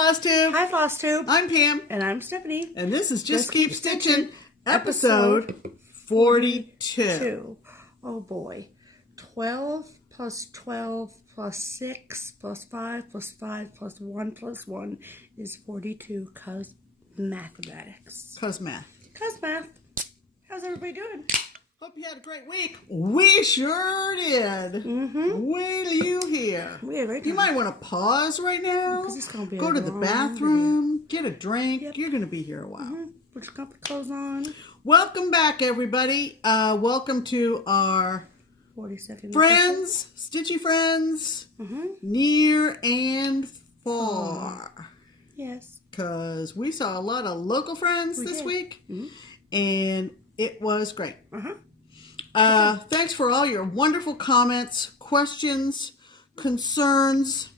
FlossTube. Hi, FlossTube. I'm Pam. And I'm Stephanie. And this is Just Keep Stitching, episode 42. Oh boy. 12 plus 12 plus 6 plus 5 plus 5 plus 1 plus 1 is 42 cause mathematics. Cause math. Cause math. How's everybody doing? Hope you had a great week. We sure did. Wait till you hear. You might want to pause right now. Go to the bathroom, get a drink. Yep. You're going to be here a while. Put your comfy clothes on. Welcome back, everybody. Welcome to our 42nd friends, Stitchy friends, near and far. Yes. Because we saw a lot of local friends this week, and it was great. Thanks for all your wonderful comments, questions, concerns.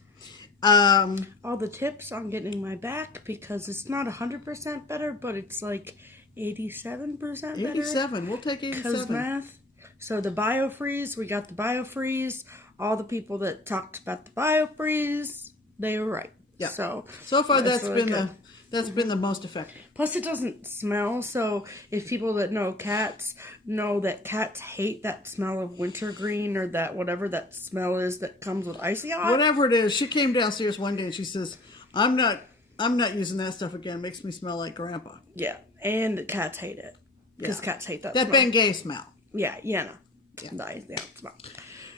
All the tips on getting my back, because it's not 100% better, but it's like 87% better. 87. We'll take 87. Because math. So the biofreeze, we got the biofreeze. All the people that talked about the biofreeze, they were right. Yeah. So far that's really been the most effective. Plus it doesn't smell, so if people that know that cats hate that smell of wintergreen or that whatever that smell is that comes with icy hot. Whatever it is, she came downstairs one day and she says, I'm not using that stuff again. It makes me smell like Grandpa. Yeah, and the cats hate it. Because cats hate that smell. That Bengay smell. Yeah. The smell.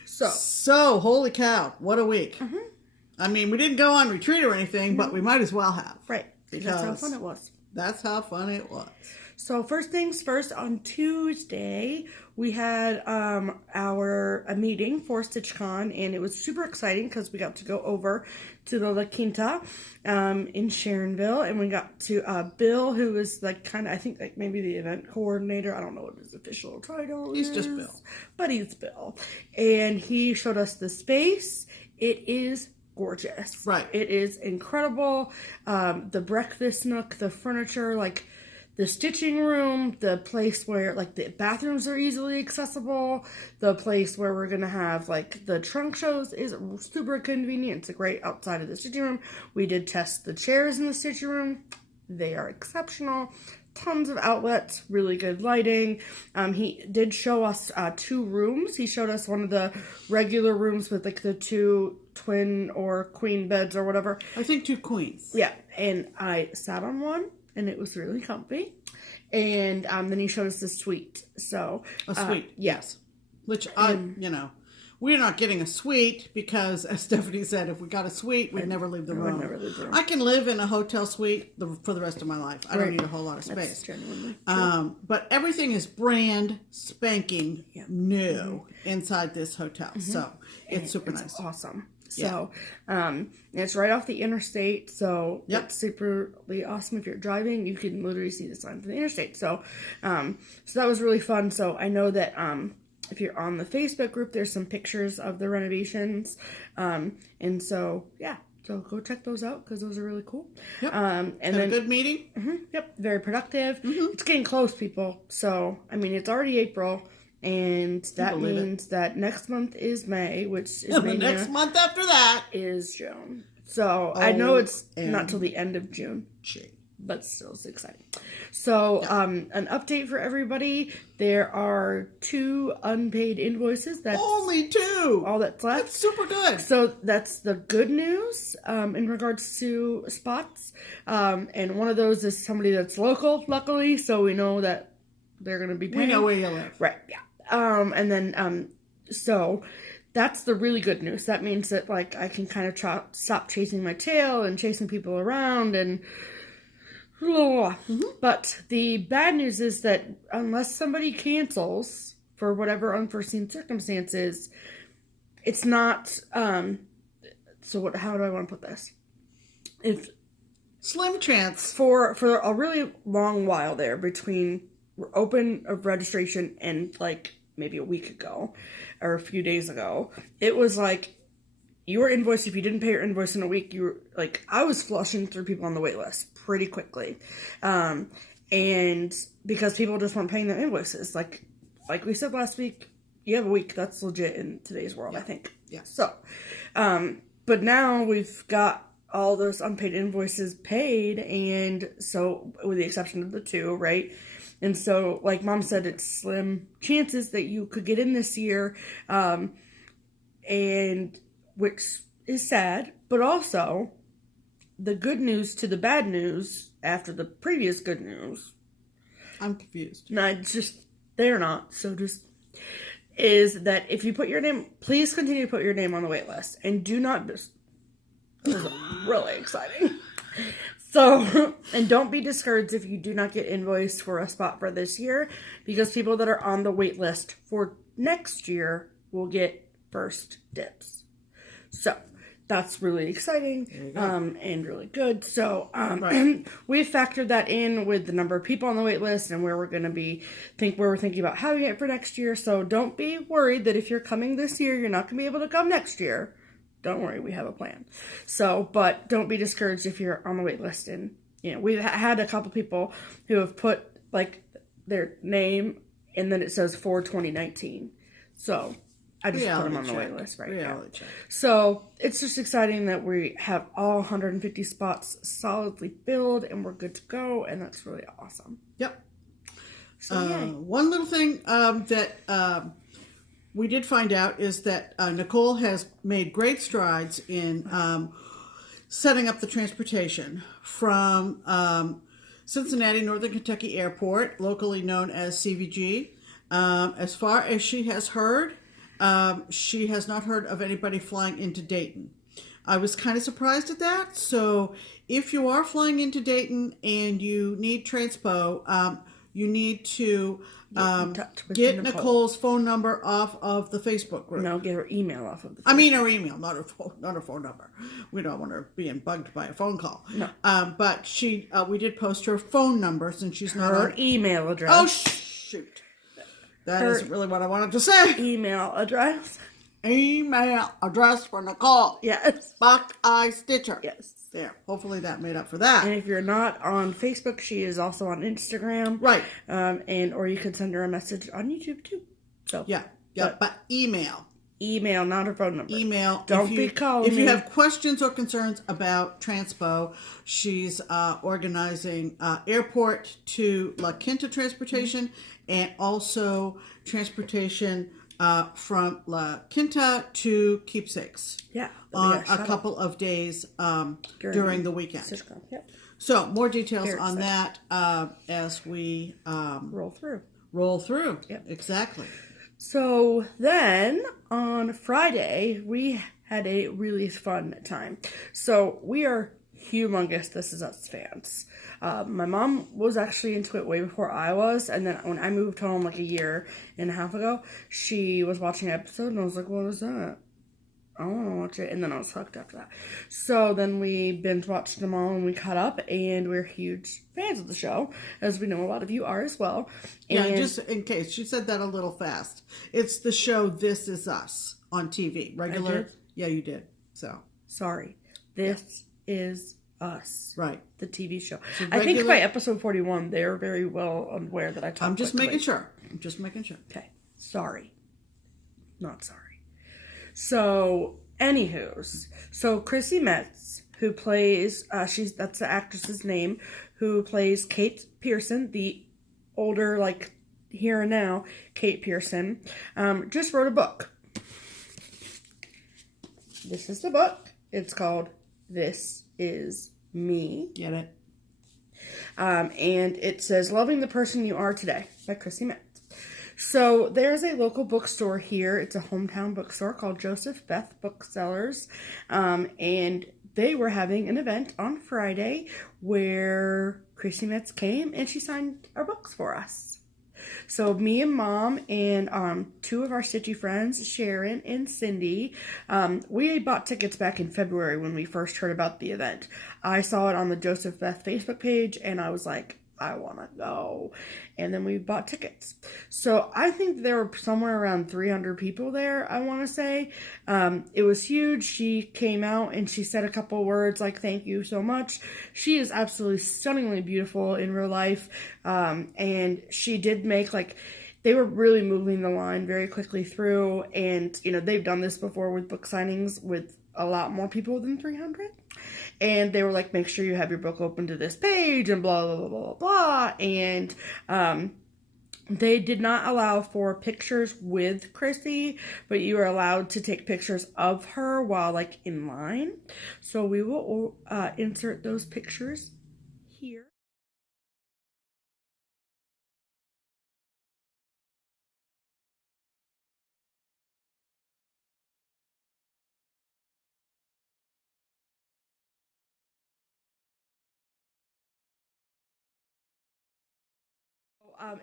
So, holy cow, what a week. I mean, we didn't go on retreat or anything, but we might as well have. Right. That's how fun it was. That's how fun it was. So first things first, on Tuesday, we had a meeting for StitchCon, and it was super exciting because we got to go over to the La Quinta in Sharonville, and we got to Bill, who is I think maybe the event coordinator. I don't know what his official title is. He's just Bill. But he's Bill. And he showed us the space. It is gorgeous. Right. It is incredible. The breakfast nook, the furniture, the stitching room, the place where the bathrooms are easily accessible, the place where we're gonna have the trunk shows is super convenient. It's a great outside of the stitching room. We did test the chairs in the stitching room. They are exceptional. Tons of outlets, really good lighting. He did show us 2 rooms. He showed us one of the regular rooms with the 2 twin or queen beds or whatever. I think 2 queens. Yeah, and I sat on one, and it was really comfy. And then he showed us the suite. So a suite, yes. Which we're not getting a suite because, as Stephanie said, if we got a suite, we'd never leave the room. I can live in a hotel suite for the rest of my life. I don't need a whole lot of space. Genuinely but everything is brand spanking new inside this hotel. So it's super nice. Awesome. So, it's right off the interstate, so it's superly awesome. If you're driving, you can literally see the sign for the interstate. So, so that was really fun. So I know that, if you're on the Facebook group, there's some pictures of the renovations. And so, so go check those out because those are really cool. Yep. And then a good meeting. Yep. Very productive. It's getting close, people. So, I mean, it's already April. And that means that next month is May, which is the next month after that is June. So I know it's not till the end of June, but still it's exciting. So an update for everybody: there are 2 unpaid invoices. That's only 2. All that's left. That's super good. So that's the good news in regards to spots. And one of those is somebody that's local, luckily, so we know that they're going to be paying. We know where you live, right? Yeah. And then, so that's the really good news. That means that, I can kind of stop chasing my tail and chasing people around and But the bad news is that unless somebody cancels for whatever unforeseen circumstances, it's not, how do I want to put this? If slim chance for a really long while there between open of registration and maybe a week ago or a few days ago, it was your invoice, if you didn't pay your invoice in a week, you were I was flushing through people on the wait list pretty quickly. And because people just weren't paying their invoices, like we said last week, you have a week. That's legit in today's world, I think. Yeah. So, but now we've got all those unpaid invoices paid, and so with the exception of the 2, right? And so, like Mom said, it's slim chances that you could get in this year, and which is sad, but also the good news to the bad news after the previous good news. I'm confused. No, it's just, they're not. So just, is that if you put your name, please continue to put your name on the wait list. And do not, this is really exciting. So, and don't be discouraged if you do not get invoiced for a spot for this year, because people that are on the wait list for next year will get first dibs. So, that's really exciting, and really good. So, we factored that in with the number of people on the wait list and where we're going to be, where we're thinking about having it for next year. So, don't be worried that if you're coming this year, you're not going to be able to come next year. Don't worry, we have a plan. So, but don't be discouraged if you're on the wait list. And, we've had a couple people who have put, like, their name, and then it says for 2019. So, I just put them on the wait list right now. So, it's just exciting that we have all 150 spots solidly filled, and we're good to go, and that's really awesome. Yep. So, one little thing that we did find out is that Nicole has made great strides in setting up the transportation from Cincinnati, Northern Kentucky Airport, locally known as CVG. As far as she has heard, she has not heard of anybody flying into Dayton. I was kind of surprised at that. So if you are flying into Dayton and you need transpo, you need to get Nicole's phone number off of the Facebook group. No, get her email off of the Facebook. I mean her email, not her phone number. We don't want her being bugged by a phone call. No. But we did post her phone number since she's not her email address. Oh, shoot. That isn't really what I wanted to say. Email address. Email address for Nicole. Yes. Buckeye Stitcher. Yes. There. Hopefully that made up for that. And if you're not on Facebook, she is also on Instagram. Right. Or you can send her a message on YouTube too. So yeah. But email. Email, not her phone number. Email. Don't be calling If you have questions or concerns about transpo, she's organizing airport to La Quinta transportation, and also transportation from La Quinta to Keepsakes. Yeah. On a couple of days during the weekend. Yep. So more details on that as we roll through. Yep. Exactly. So then on Friday, we had a really fun time. So we are humongous This Is Us fans. My mom was actually into it way before I was, and then when I moved home like a year and a half ago, she was watching an episode, and I was like, what is that? I want to watch it, and then I was hooked after that. So then we binge watched them all, and we caught up, and we're huge fans of the show, as we know a lot of you are as well. And yeah, just in case, she said that a little fast. It's the show This Is Us on TV. Regular. I did? Yeah, you did. So sorry. This is Us. Right. The TV show. So I think by episode 41, they're very well aware that I talked I'm just quickly. making sure. Okay. Sorry. Not sorry. So, anywho's. So, Christie Metz, who plays, that's the actress's name, who plays Kate Pearson, the older, like, here and now, Kate Pearson, just wrote a book. This is the book. It's called This Is Me. Get it? And it says, Loving the Person You Are Today by Christie Metz. So there's a local bookstore here. It's a hometown bookstore called Joseph Beth Booksellers. And they were having an event on Friday where Christie Metz came and she signed our books for us. So me and Mom and two of our Stitchy friends, Sharon and Cindy, we bought tickets back in February when we first heard about the event. I saw it on the Joseph Beth Facebook page and I was like, I want to go. And then we bought tickets. So I think there were somewhere around 300 people there, I want to say. It was huge. She came out and she said a couple words like, thank you so much. She is absolutely stunningly beautiful in real life. And she did make they were really moving the line very quickly through. And, they've done this before with book signings with a lot more people than 300. And they were like, make sure you have your book open to this page and blah, blah, blah, blah, blah. And they did not allow for pictures with Christie, but you are allowed to take pictures of her while like in line. So we will insert those pictures here.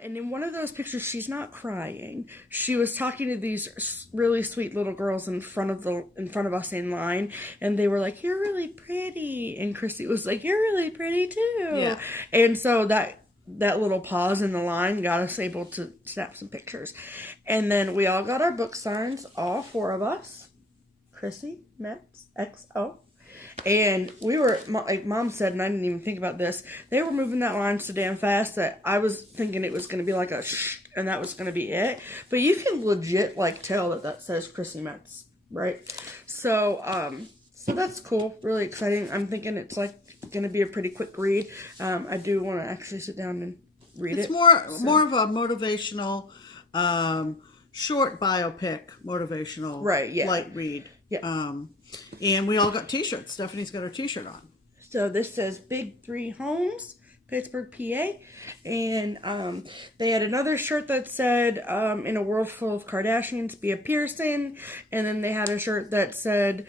And in one of those pictures, she's not crying. She was talking to these really sweet little girls in front of us in line, and they were like, "You're really pretty," and Christie was like, "You're really pretty too." Yeah. And so that little pause in the line got us able to snap some pictures, and then we all got our book signs, all 4 of us, Christie, Mets, XO. And we were, like Mom said, and I didn't even think about this, they were moving that line so damn fast that I was thinking it was going to be like a shh, and that was going to be it. But you can legit, like, tell that says Christie Metz, right? So, so that's cool. Really exciting. I'm thinking it's, like, going to be a pretty quick read. I do want to actually sit down and read it. It's more of a motivational, short biopic, motivational, light read. Yeah. And we all got t-shirts. Stephanie's got her t-shirt on. So this says Big 3 Homes, Pittsburgh, PA. And they had another shirt that said, in a world full of Kardashians, be a Pearson. And then they had a shirt that said,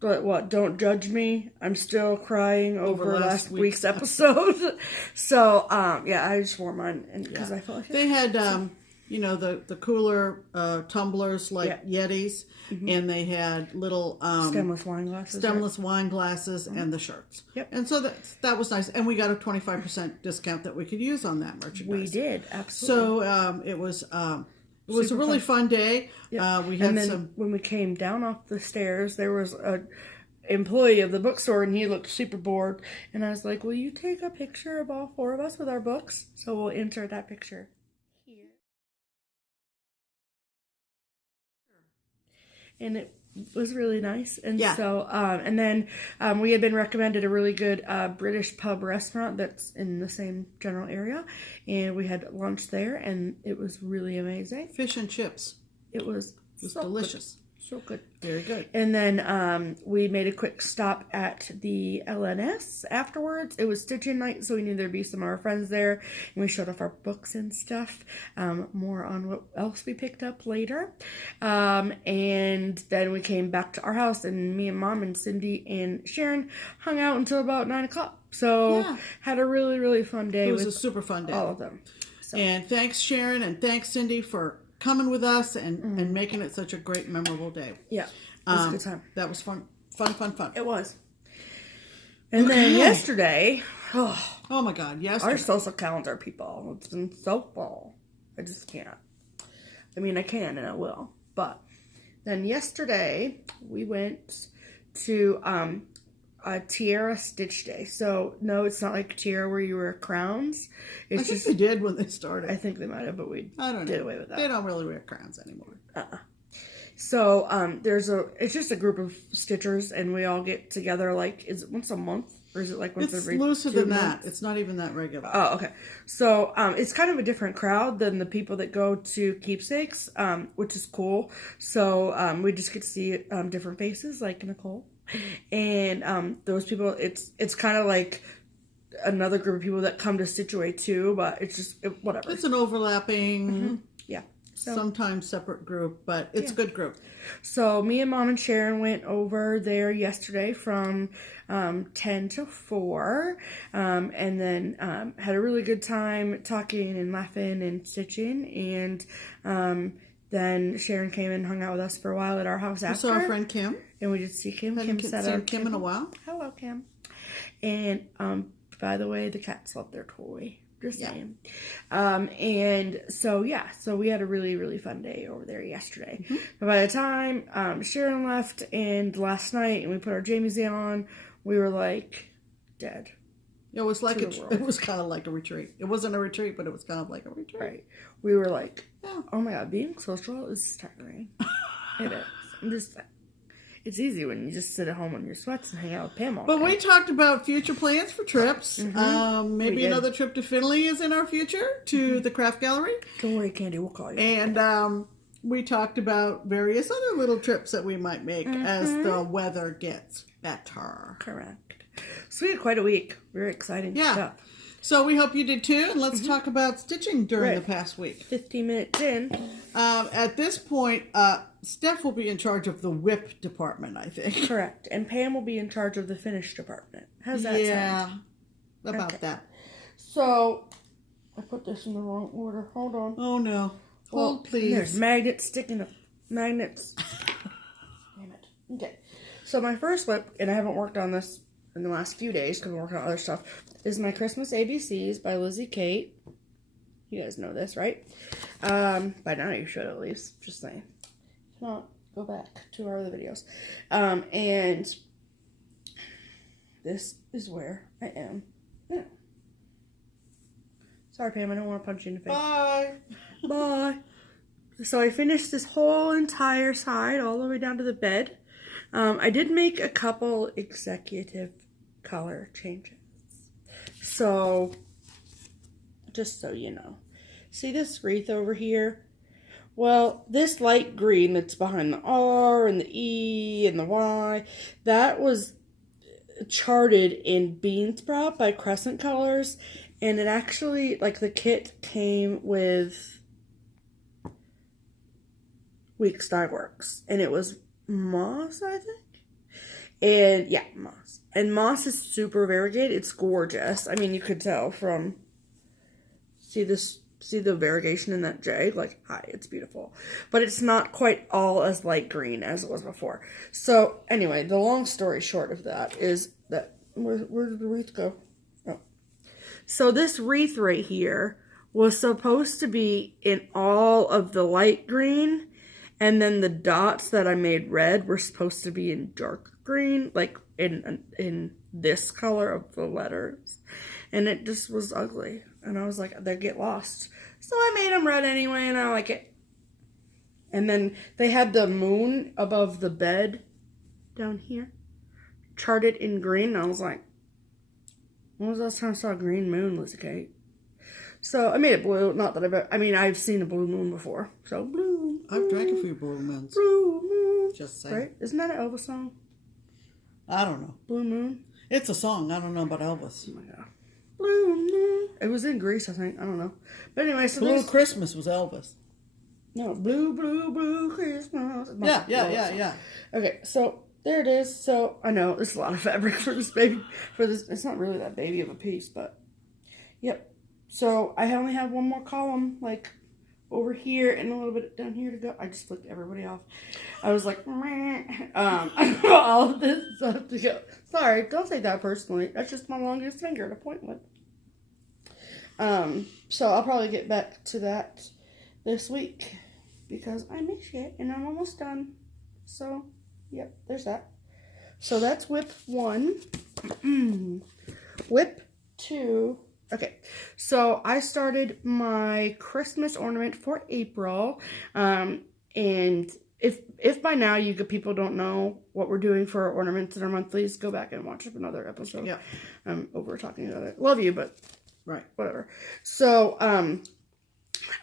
what, don't judge me. I'm still crying over last week's episode. So, yeah, I just wore mine because I felt like they had, you know, the cooler tumblers like Yetis, and they had little stemless wine glasses, and the shirts. Yep. And so that was nice, and we got a 25% discount that we could use on that merchandise. We did, absolutely. So it was a really fun day. Yep. We had and then when we came down off the stairs, there was a employee of the bookstore, and he looked super bored. And I was like, "Will you take a picture of all 4 of us with our books?" So we'll insert that picture. And it was really nice. And so, and then we had been recommended a really good British pub restaurant that's in the same general area. And we had lunch there, and it was really amazing. Fish and chips. It was so delicious. Good. So good. Very good. And then we made a quick stop at the LNS afterwards. It was stitching night, so we knew there'd be some of our friends there. And we showed off our books and stuff. More on what else we picked up later. And then we came back to our house, and me and Mom and Cindy and Sharon hung out until about 9 o'clock. So had a really, really fun day. It was a super fun day. All of them. So. And thanks, Sharon, and thanks, Cindy, for coming with us and making it such a great, memorable day. Yeah, it was a good time. That was fun. It was. And then yesterday, oh my God, yesterday. Our social calendar, people, it's been so full. I just can't. I mean, I can and I will. But then yesterday, we went to Tiara Stitch Day. So, no, it's not like Tiara where you wear crowns. I think they did when they started. I think they might have, but I don't know. Did away with that. They don't really wear crowns anymore. So, it's just a group of stitchers, and we all get together, like, is it once a month? Or is it like once every 2 months? It's looser than that. It's not even that regular. Oh, okay. So, it's kind of a different crowd than the people that go to Keepsakes, which is cool. So, we just get to see different faces, like Nicole. And those people, it's kind of like another group of people that come to Situate too, but it's just whatever. It's an overlapping, so, sometimes separate group, but it's a good group. So me and Mom and Sharon went over there yesterday from 10 to 4, and then had a really good time talking and laughing and stitching, and then Sharon came and hung out with us for a while at our house after. We saw our friend Kim. And we did see Kim. Kim sat Kim in a while. Hello, Kim. And by the way, the cats love their toy. Just saying. And so we had a really, really fun day over there yesterday. But by the time Sharon left and last night, and we put our Jamie's on, we were like dead. It was like it was kind of like a retreat. It wasn't a retreat, but it was kind of like a retreat. Right. We were like, oh my God, being social is tiring. It is. I'm just saying. it's easy when you just sit at home in your sweats and hang out with Pam all But day. we talked about future plans for trips. Maybe another trip to Finley is in our future, to the craft gallery. Don't worry, Candy, we'll call you. And we talked about various other little trips that we might make as the weather gets better. Correct. So we had quite a week. Very exciting stuff. So we hope you did too. And let's talk about stitching during the past week. 15 minutes in. At this point, Steph will be in charge of the whip department, I think. Correct. And Pam will be in charge of the finish department. How's that sound? Yeah, about that. So, I put this in the wrong order. Hold on. Oh, no. Hold, please. There's magnets sticking up. Magnets. Damn it. Okay. So, my first whip, and I haven't worked on this in the last few days because I'm working on other stuff, is my Christmas ABCs by Lizzie Kate. You guys know this, right? By now you should at least. Just saying. If not, go back to our other videos. And this is where I am now. Sorry, Pam, I don't want to punch you in the face. Bye. Bye. So I finished this whole entire side all the way down to the bed. I did make a couple executive color changes. So, just so you know. See this wreath over here? Well, this light green that's behind the R and the E and the Y, that was charted in Bean Sprout by Crescent Colors. And it actually, like, the kit came with Weeks Dye Works. And it was moss, I think. And, yeah, moss. And moss is super variegated. It's gorgeous. I mean, you could tell from, see the variegation in that J? Like, hi, it's beautiful. But it's not quite all as light green as it was before. So, anyway, the long story short of that is that, where did the wreath go? Oh. So, this wreath right here was supposed to be in all of the light green. And then the dots that I made red were supposed to be in dark green, like in this color of the letters. And it just was ugly. And I was like, they get lost. So I made them red anyway, and I like it. And then they had the moon above the bed down here, charted in green. And I was like, when was the last time I saw a green moon, Lizzie Kate? So I made it blue. Not that I've seen a blue moon before. So blue. I've drank a few blue moons. Blue moon. Just saying. Right? Isn't that an Elvis song? I don't know. Blue moon? It's a song. I don't know about Elvis. Oh my god. Blue moon. It was in Greece, I think. I don't know. But anyway, so Blue Christmas was Elvis. No, blue, blue, blue Christmas. Yeah. Okay, so there it is. So I know there's a lot of fabric for this baby. It's not really that baby of a piece, but yep. So I only have one more column, like over here and a little bit down here to go. I just flicked everybody off. I was like, all of this stuff to go. Sorry, don't take that personally. That's just my longest finger to point with. So I'll probably get back to that this week because I miss it and I'm almost done. So, yep, there's that. So that's whip 1. Whip 2. Okay, so I started my Christmas ornament for April, and if by now people don't know what we're doing for our ornaments and our monthlies, go back and watch another episode. Yeah. Over talking about it. Love you, but right, whatever. So,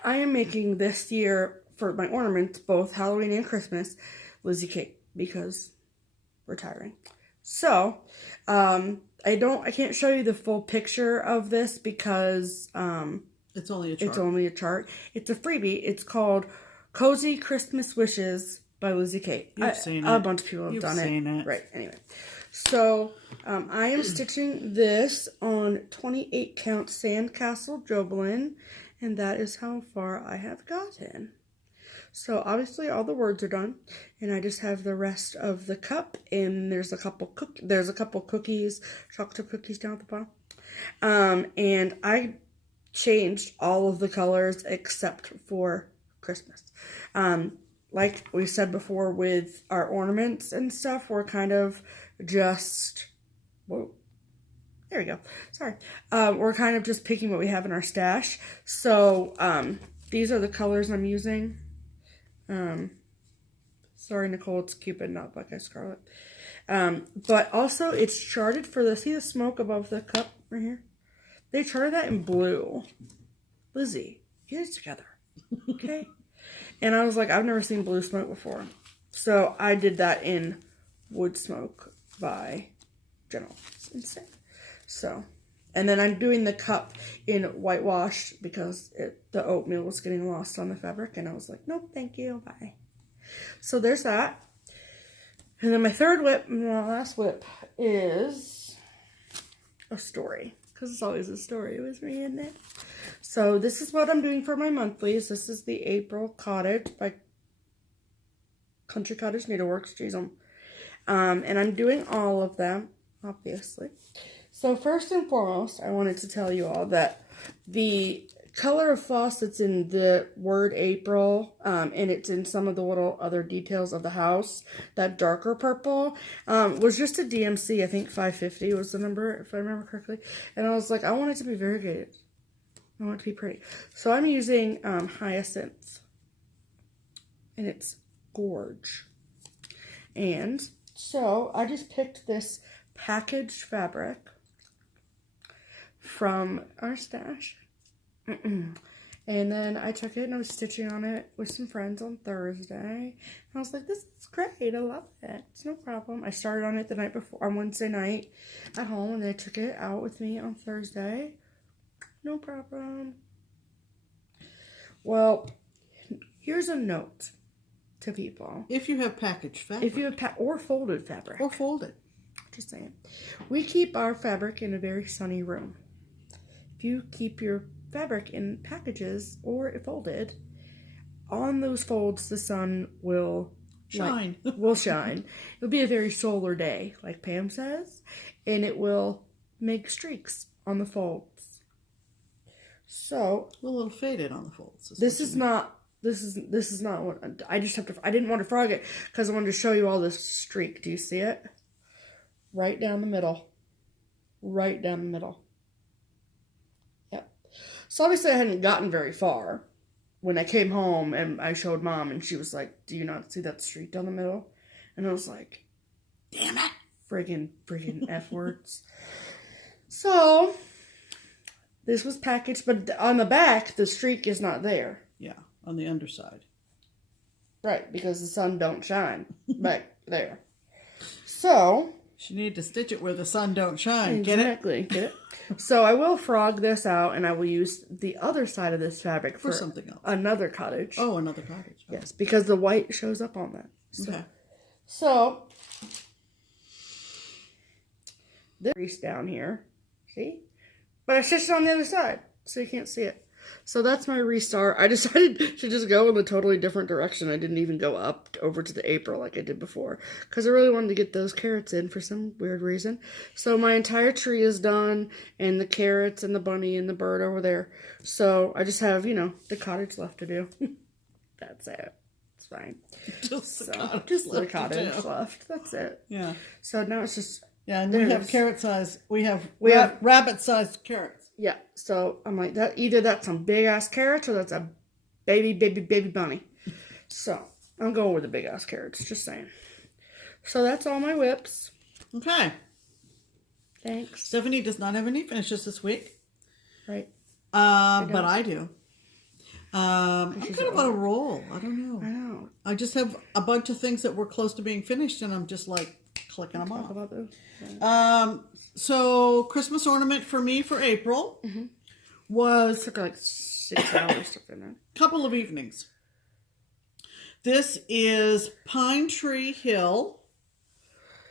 I am making this year for my ornaments, both Halloween and Christmas, Lizzie Kate, because retiring. So, I can't show you the full picture of this because it's only a chart. It's a freebie. It's called Cozy Christmas Wishes by Lizzie Kate. You've seen it. A bunch of people have done it. Right. Anyway, so I am stitching this on 28 count Sandcastle Jobelan, and that is how far I have gotten. So obviously all the words are done, and I just have the rest of the cup, and there's a couple cookies, chocolate cookies down at the bottom. And I changed all of the colors except for Christmas. Like we said before with our ornaments and stuff, we're kind of just, whoa, there we go. Sorry. We're kind of just picking what we have in our stash. So these are the colors I'm using. Sorry, Nicole, it's Cupid, not Black Eye Scarlet. But also, it's charted for the, see the smoke above the cup right here? They charted that in blue. Lizzie, get it together. Okay? And I was like, I've never seen blue smoke before. So I did that in wood smoke by General instead. So, and then I'm doing the cup in whitewash because the oatmeal was getting lost on the fabric. And I was like, nope, thank you, bye. So there's that. And then my third whip, my last whip, is a story. Because it's always a story with me, isn't it? So this is what I'm doing for my monthlies. This is the April Cottage by Country Cottage Needleworks. Geez, and I'm doing all of them, obviously. So first and foremost, I wanted to tell you all that the color of floss that's in the word April, and it's in some of the little other details of the house, that darker purple, was just a DMC. I think 550 was the number, if I remember correctly. And I was like, I want it to be variegated. I want it to be pretty. So I'm using Hyacinth, and it's Gorge. And so I just picked this packaged fabric from our stash. And then I took it and I was stitching on it with some friends on Thursday. And I was like, this is great. I love it. It's no problem. I started on it the night before, on Wednesday night at home, and then I took it out with me on Thursday. No problem. Well, here's a note to people. If you have packaged fabric. If you have or folded fabric. Or folded. Just saying. We keep our fabric in a very sunny room. If you keep your fabric in packages or folded, on those folds the sun will shine. Will shine. It'll be a very solar day, like Pam says, and it will make streaks on the folds. So a little faded on the folds. This is not what I just have to. I didn't want to frog it because I wanted to show you all this streak. Do you see it? Right down the middle. Right down the middle. Yep. So obviously I hadn't gotten very far when I came home and I showed Mom, and she was like, "Do you not see that streak down the middle?" And I was like, "Damn it, friggin' F words." So this was packaged, but on the back the streak is not there. Yeah, on the underside. Right, because the sun don't shine back there. So you need to stitch it where the sun don't shine. Exactly. Get it? So I will frog this out, and I will use the other side of this fabric for something else. Another cottage. Oh, another cottage. Oh. Yes, because the white shows up on that. So, okay. So this piece down here, see? But I stitched it on the other side, so you can't see it. So that's my restart. I decided to just go in a totally different direction. I didn't even go up over to the April like I did before, because I really wanted to get those carrots in for some weird reason. So my entire tree is done, and the carrots and the bunny and the bird over there. So I just have, the cottage left to do. That's it. It's fine. Just the cottage left. That's it. Yeah. So now it's just... Yeah, and we have carrot size. We have rabbit sized carrots. Yeah, so I'm like, that either that's some big ass carrots or that's a baby bunny. So I'm going with the big ass carrots, just saying. So that's all my whips. Okay. Thanks. Stephanie does not have any finishes this week. Right. But I do. I'm kind of on a roll. I don't know. I know. I just have a bunch of things that were close to being finished, and I'm just like clicking them off. About those. So Christmas ornament for me for April was... It took like 6 hours to finish. Couple of evenings. This is Pine Tree Hill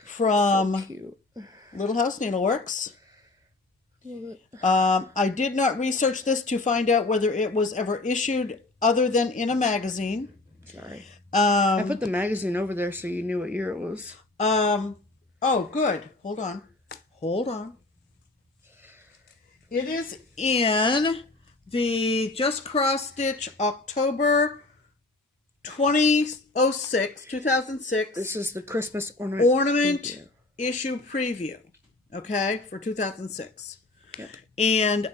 from Little House Needleworks. I did not research this to find out whether it was ever issued other than in a magazine. Sorry. I put the magazine over there so you knew what year it was. Oh, good. Hold on. It is in the Just Cross Stitch October 2006. This is the Christmas ornament issue preview. Okay, for 2006. Yep. And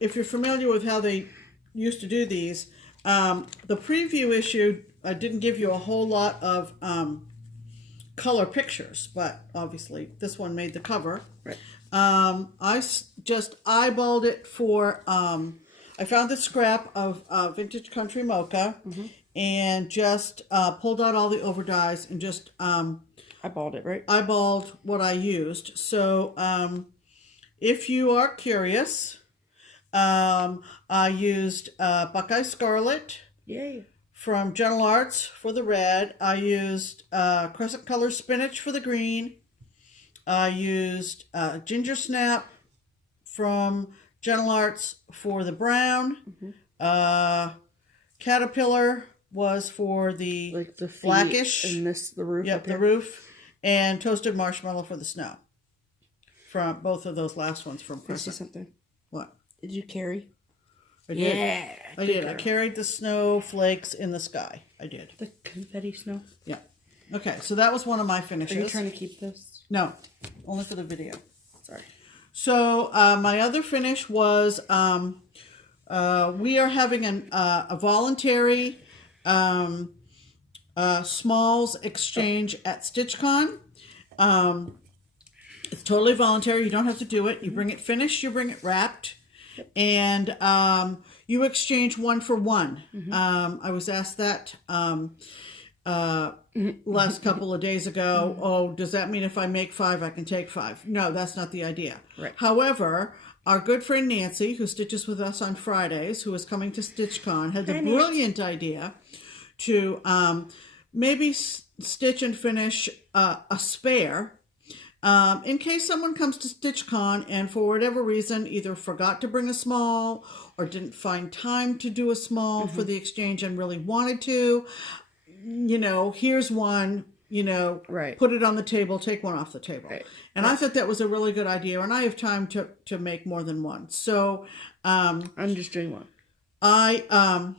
if you're familiar with how they used to do these, the preview issue I didn't give you a whole lot of color pictures, but obviously this one made the cover. Right. I just eyeballed it for, I found the scrap of vintage country mocha and just pulled out all the overdyes and just eyeballed it, right? Eyeballed what I used. So if you are curious, I used Buckeye Scarlet. Yay. From Gentle Arts for the red. I used Crescent Color Spinach for the green. I used Ginger Snap from Gentle Arts for the brown. Caterpillar was for the, like the blackish. And this, the roof. Yep, the roof. And Toasted Marshmallow for the snow. From both of those last ones from Christie. Something. What? Did you carry? I did. I did. I carried the snowflakes in the sky. I did. The confetti snow? Yeah. Okay, so that was one of my finishes. Are you trying to keep this? No, only for the video. Sorry. So my other finish was we are having a voluntary smalls exchange at StitchCon. It's totally voluntary. You don't have to do it. You bring it finished. You bring it wrapped. And you exchange 1 for 1. I was asked that last couple of days ago. Oh, does that mean if I make 5, I can take 5? No, that's not the idea. Right. However, our good friend Nancy, who stitches with us on Fridays, who is coming to StitchCon, had the brilliant idea to maybe stitch and finish a spare. In case someone comes to StitchCon and for whatever reason either forgot to bring a small or didn't find time to do a small for the exchange and really wanted to, you know, here's one, you know, put it on the table, take one off the table. Right. And I thought that was a really good idea, and I have time to make more than one. So I'm just doing one. I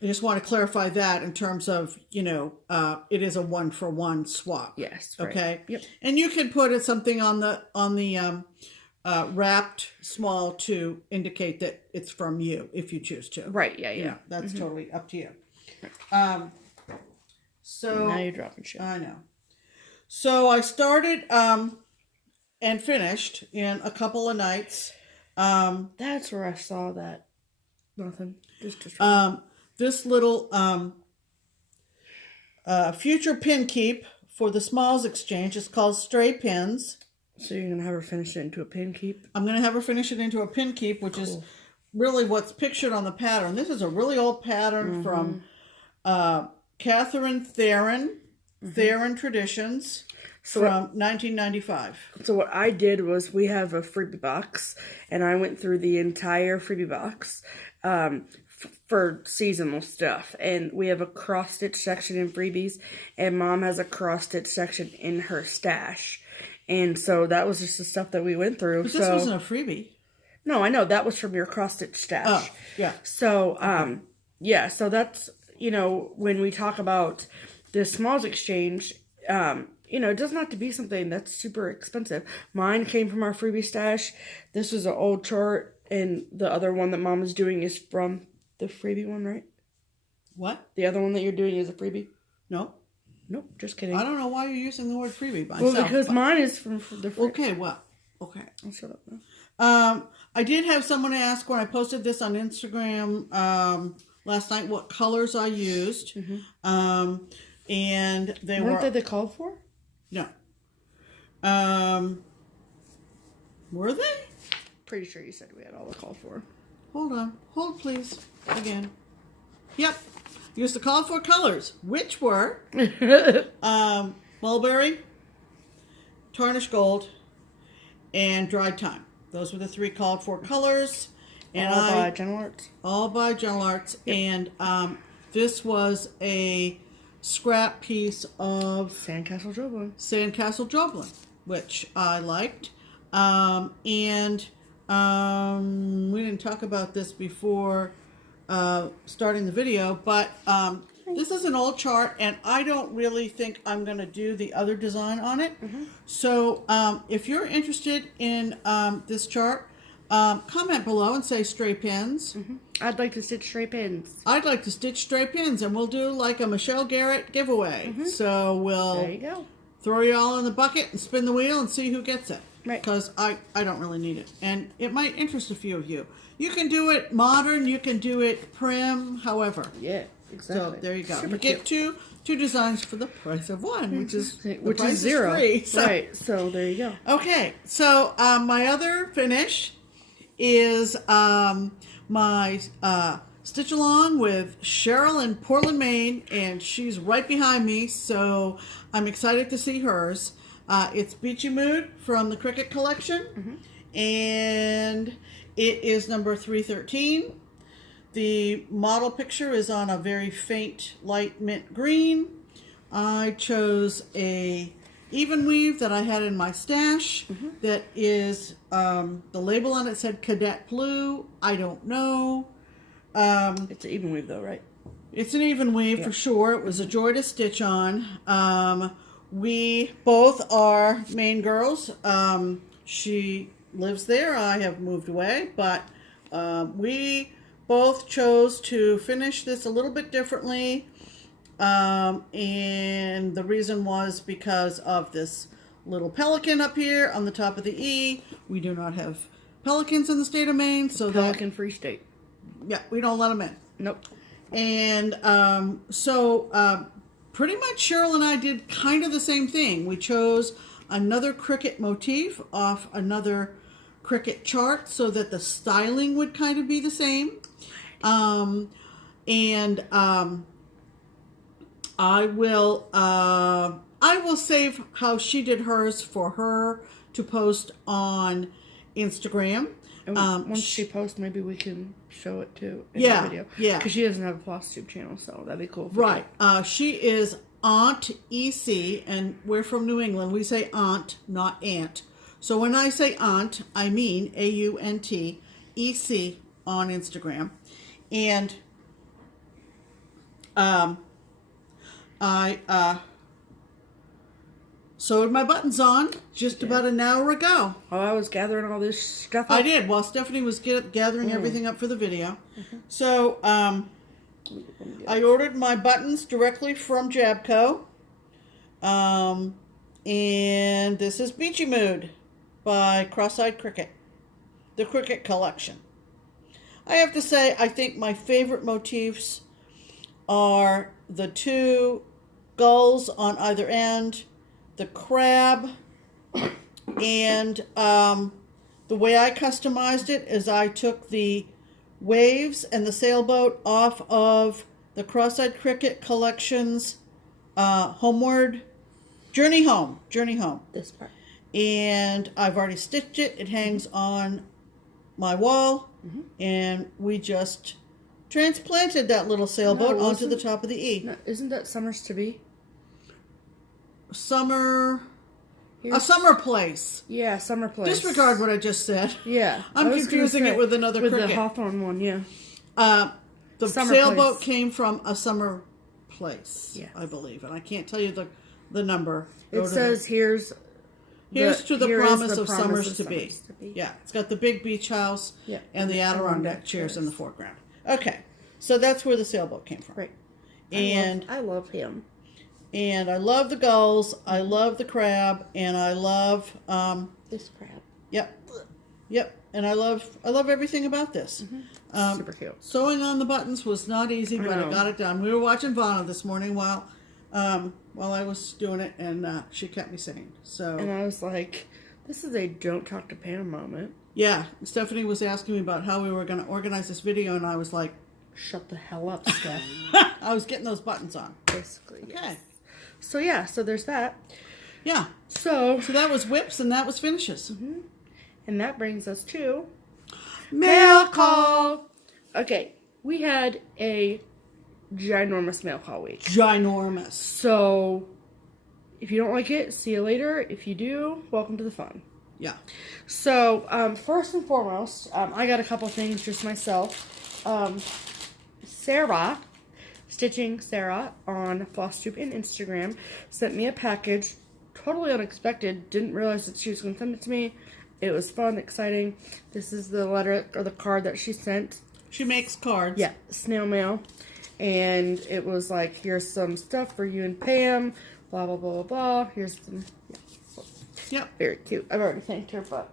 just want to clarify that in terms of, you know, it is a 1 for 1 swap. Yes. Right. Okay. Yep. And you can put something on the wrapped small to indicate that it's from you if you choose to. Right. Yeah. You know, that's totally up to you. So now you're dropping shit. I know. So I started and finished in a couple of nights. That's where I saw that. Nothing. Just this little future pin keep for the smalls exchange is called Stray Pins. So you're going to have her finish it into a pin keep? I'm going to have her finish it into a pin keep, which is really what's pictured on the pattern. This is a really old pattern from Catherine Theron, Theron Traditions, from 1995. So what I did was we have a freebie box, and I went through the entire freebie box for seasonal stuff, and we have a cross stitch section in freebies, and Mom has a cross stitch section in her stash, and so that was just the stuff that we went through. But this wasn't a freebie. No, I know that was from your cross stitch stash. Oh, yeah. So yeah, so that's, you know, when we talk about the smalls exchange, you know, it doesn't have to be something that's super expensive. Mine came from our freebie stash. This is an old chart, and the other one that Mom is doing is from the freebie one, right? What? The other one that you're doing is a freebie? No. Nope, just kidding. I don't know why you're using the word freebie by myself. Well, because mine is from the freebie. Okay, well, okay. I'll shut up now. I did have someone ask when I posted this on Instagram last night what colors I used. And they weren't they the called for? No. Were they? Pretty sure you said we had all the called for. Hold on. Hold, please. Again. Yep. Used the called for colors, which were mulberry, tarnished gold, and dried thyme. Those were the 3 called for colors. And all by Gentle Arts? All by Gentle Arts. Yep. And this was a scrap piece of Sandcastle Joblin, which I liked. We didn't talk about this before starting the video, but this is an old chart, and I don't really think I'm going to do the other design on it. So if you're interested in this chart, comment below and say stray pins. I'd like to stitch stray pins. I'd like to stitch stray pins, and we'll do like a Michelle Garrett giveaway. So we'll There you go. throw you all in the bucket and spin the wheel and see who gets it. Right. Because I don't really need it. And it might interest a few of you. You can do it modern, you can do it prim, however. Yeah, exactly. So there you go. Super You get two designs for the price of one, which is zero. free. So. Right. So there you go. Okay. So my other finish is my stitch along with Cheryl in Portland, Maine, and she's right behind me. So I'm excited to see hers. It's Beachy Mood from the Cricket Collection, and it is number 313. The model picture is on a very faint light mint green. I chose a even weave that I had in my stash that is, the label on it said Cadet Blue. I don't know. It's an even weave though, right? It's an even weave for sure. It was a joy to stitch on. We both are Maine girls. She lives there. I have moved away, but we both chose to finish this a little bit differently. And the reason was because of this little pelican up here on the top of the E. We do not have pelicans in the state of Maine, so Pelican free state. Yeah, we don't let them in. Nope. And pretty much Cheryl and I did kind of the same thing. We chose another cricket motif off another cricket chart so that the styling would kind of be the same. I will save how she did hers for her to post on Instagram. And once she posts, maybe we can show it too in the video. Yeah. Because she doesn't have a FlossTube channel, so that'd be cool. Right. She is Aunt EC, and we're from New England. We say aunt, not aunt. So when I say aunt, I mean AUNT EC on Instagram. And I sewed my buttons on just about an hour ago. Oh, I was gathering all this stuff up. I did, while Stephanie was gathering everything up for the video. So, I ordered my buttons directly from Jabco. And this is Beachy Mood by Cross-Eyed Cricket, the Cricket Collection. I have to say, I think my favorite motifs are the two gulls on either end, the crab, and the way I customized it is I took the waves and the sailboat off of the Cross-Eyed Cricket Collection's Journey Home. This part. And I've already stitched it. It hangs on my wall, and we just transplanted that little sailboat onto the top of the E. No, isn't that Summer's to be? A summer place. Yeah, summer place. Disregard what I just said. Yeah. I'm confusing it with another cricket. The Hawthorne one, yeah. The Summer sailboat place. came from a summer place, Yeah. I believe. And I can't tell you the number. It says here's to the here is promise the of promise summers of to be. summers to be. Yeah, it's got the big beach house and the Adirondack chairs in the foreground. Okay, so that's where the sailboat came from. Right. And I love him. And I love the gulls, I love the crab, and I love This crab. Yep. And I love everything about this. Super cute. Sewing on the buttons was not easy, but I got it done. We were watching Vonna this morning while I was doing it, and she kept me sane. So. And I was like, this is a don't talk to Pam moment. Yeah, Stephanie was asking me about how we were going to organize this video, and I was like, shut the hell up, Steph. I was getting those buttons on. Basically, Okay. yes. So yeah, so there's that. Yeah. So that was whips, and that was finishes. And that brings us to mail call. Okay, we had a ginormous mail call week. Ginormous. So if you don't like it, see you later. If you do, welcome to the fun. Yeah. So first and foremost, I got a couple things just myself. Sarah, Stitching Sarah on FlossTube and Instagram, sent me a package, totally unexpected. Didn't realize that she was going to send it to me. It was fun, exciting. This is the letter or the card that she sent. She makes cards. Yeah, snail mail. And it was like, here's some stuff for you and Pam. Blah, blah, blah, blah, blah. Here's some... Yeah. Yep. Very cute. I've already thanked her, but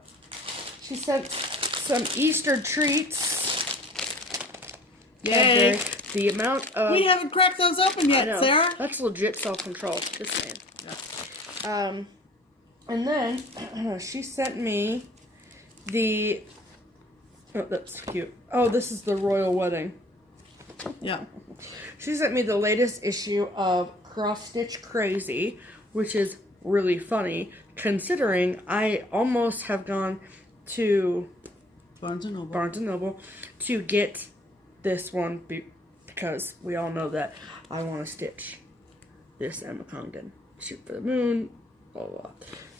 she sent some Easter treats. Yay. The amount of... We haven't cracked those open yet, Sarah. That's legit self-control. Just saying. Yeah. And then she sent me the... Oh, that's cute. Oh, this is the royal wedding. Yeah. She sent me the latest issue of Cross Stitch Crazy, which is really funny, considering I almost have gone to Barnes and Noble to get this one because we all know that I want to stitch this Emma Congdon. Shoot for the Moon, blah, blah, blah.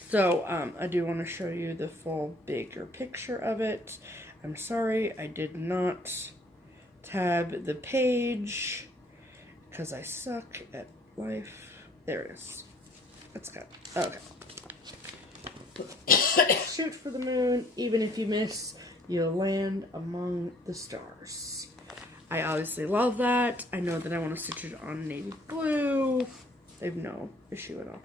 So, I do want to show you the full bigger picture of it. I'm sorry, I did not tab the page because I suck at life. There it is. Let's go. Okay. Shoot for the moon. Even if you miss, you'll land among the stars. I obviously love that. I know that I want to stitch it on navy blue. I have no issue at all.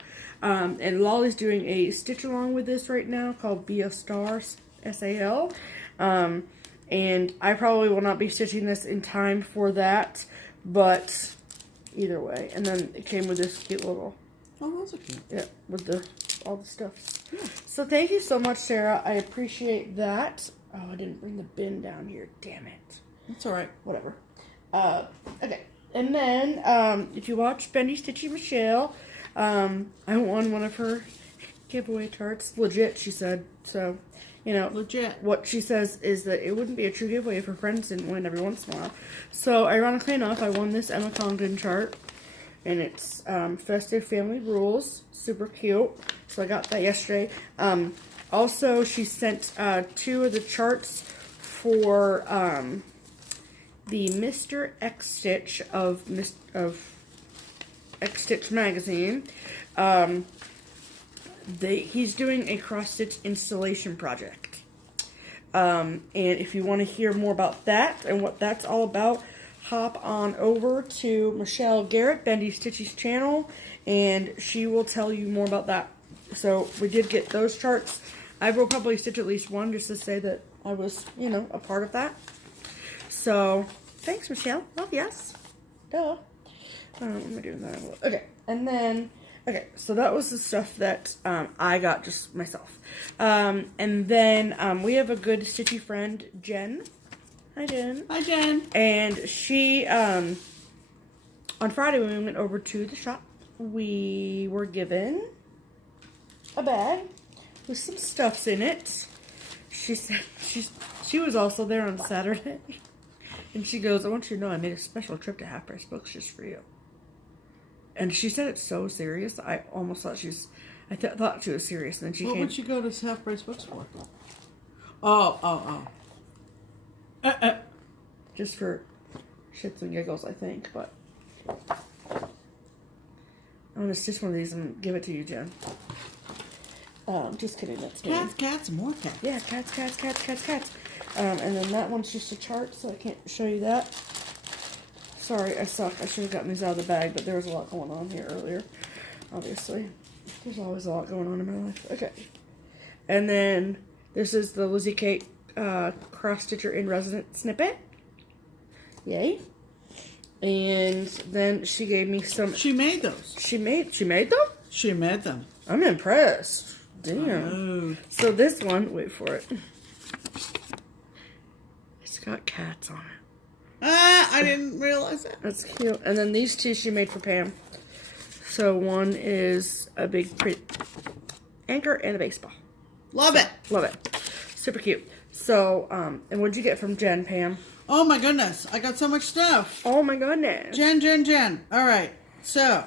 And Lolly's doing a stitch along with this right now called Be a Star, S-A-L. And I probably will not be stitching this in time for that, but either way. And then it came with this cute little... Oh, those are cute. Yeah, with all the stuff. Yeah. So thank you so much, Sarah. I appreciate that. Oh, I didn't bring the bin down here. Damn it. That's all right. Whatever. Okay. And then, if you watch Bendy Stitchy Michelle, I won one of her giveaway charts. Legit, she said. So, you know, legit. What she says is that it wouldn't be a true giveaway if her friends didn't win every once in a while. So, ironically enough, I won this Emma Congdon chart. And it's Festive Family Rules. Super cute. So, I got that yesterday. Also, she sent 2 of the charts for the Mr. X Stitch of X Stitch magazine. He's doing a cross stitch installation project. And if you want to hear more about that and what that's all about, hop on over to Michelle Garrett, Bendy Stitchy's channel, and she will tell you more about that. So we did get those charts. I will probably stitch at least one just to say that I was, you know, a part of that. So, thanks, Michelle. Love yes. Duh. What am I doing that? Okay, and then, okay, so that was the stuff that I got just myself. And then we have a good stitchy friend, Jen. Hi, Jen. Hi, Jen. And she, on Friday when we went over to the shop, we were given a bag with some stuffs in it. She said she was also there on Saturday. And she goes, I want you to know I made a special trip to Half Price Books just for you. And she said it so serious. I almost thought she was, thought she was serious. And then she What would she go to Half Price Books for? Oh. Just for shits and giggles, I think. But I'm going to stitch one of these and give it to you, Jen. Just kidding. That's me. Cats, more cats. Yeah, cats. And then that one's just a chart, so I can't show you that. Sorry, I suck. I should have gotten these out of the bag, but there was a lot going on here earlier. Obviously. There's always a lot going on in my life. Okay. And then this is the Lizzie Kate Cross Stitcher in Resident snippet. Yay. And then she gave me some... She made those. She made them? She made them. I'm impressed. Damn. Oh. So this one, wait for it. It's got cats on it. I didn't realize that. That's cute. And then these 2 she made for Pam. So one is a big anchor and a baseball. Love it. Love it. Super cute. So, and what'd you get from Jen, Pam? Oh my goodness. I got so much stuff. Oh my goodness. Jen. All right. So,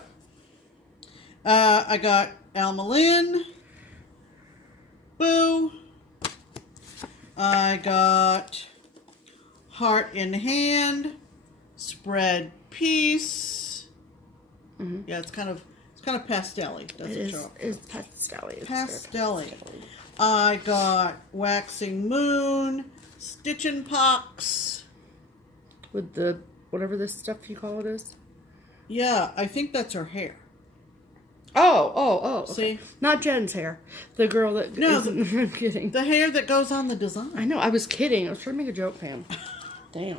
I got Alma Lynn. Boo. I got Heart in Hand. Spread Peace. Yeah, it's kind of pastel-y, doesn't it show up? It's pastel-y. Pastel-y. I got Waxing Moon, Stitchin' Pox. With the, whatever this stuff you call it is? Yeah, I think that's her hair. Oh. Okay. See? Not Jen's hair. The girl that... No, I'm kidding. The hair that goes on the design. I know, I was kidding. I was trying to make a joke, Pam. Damn.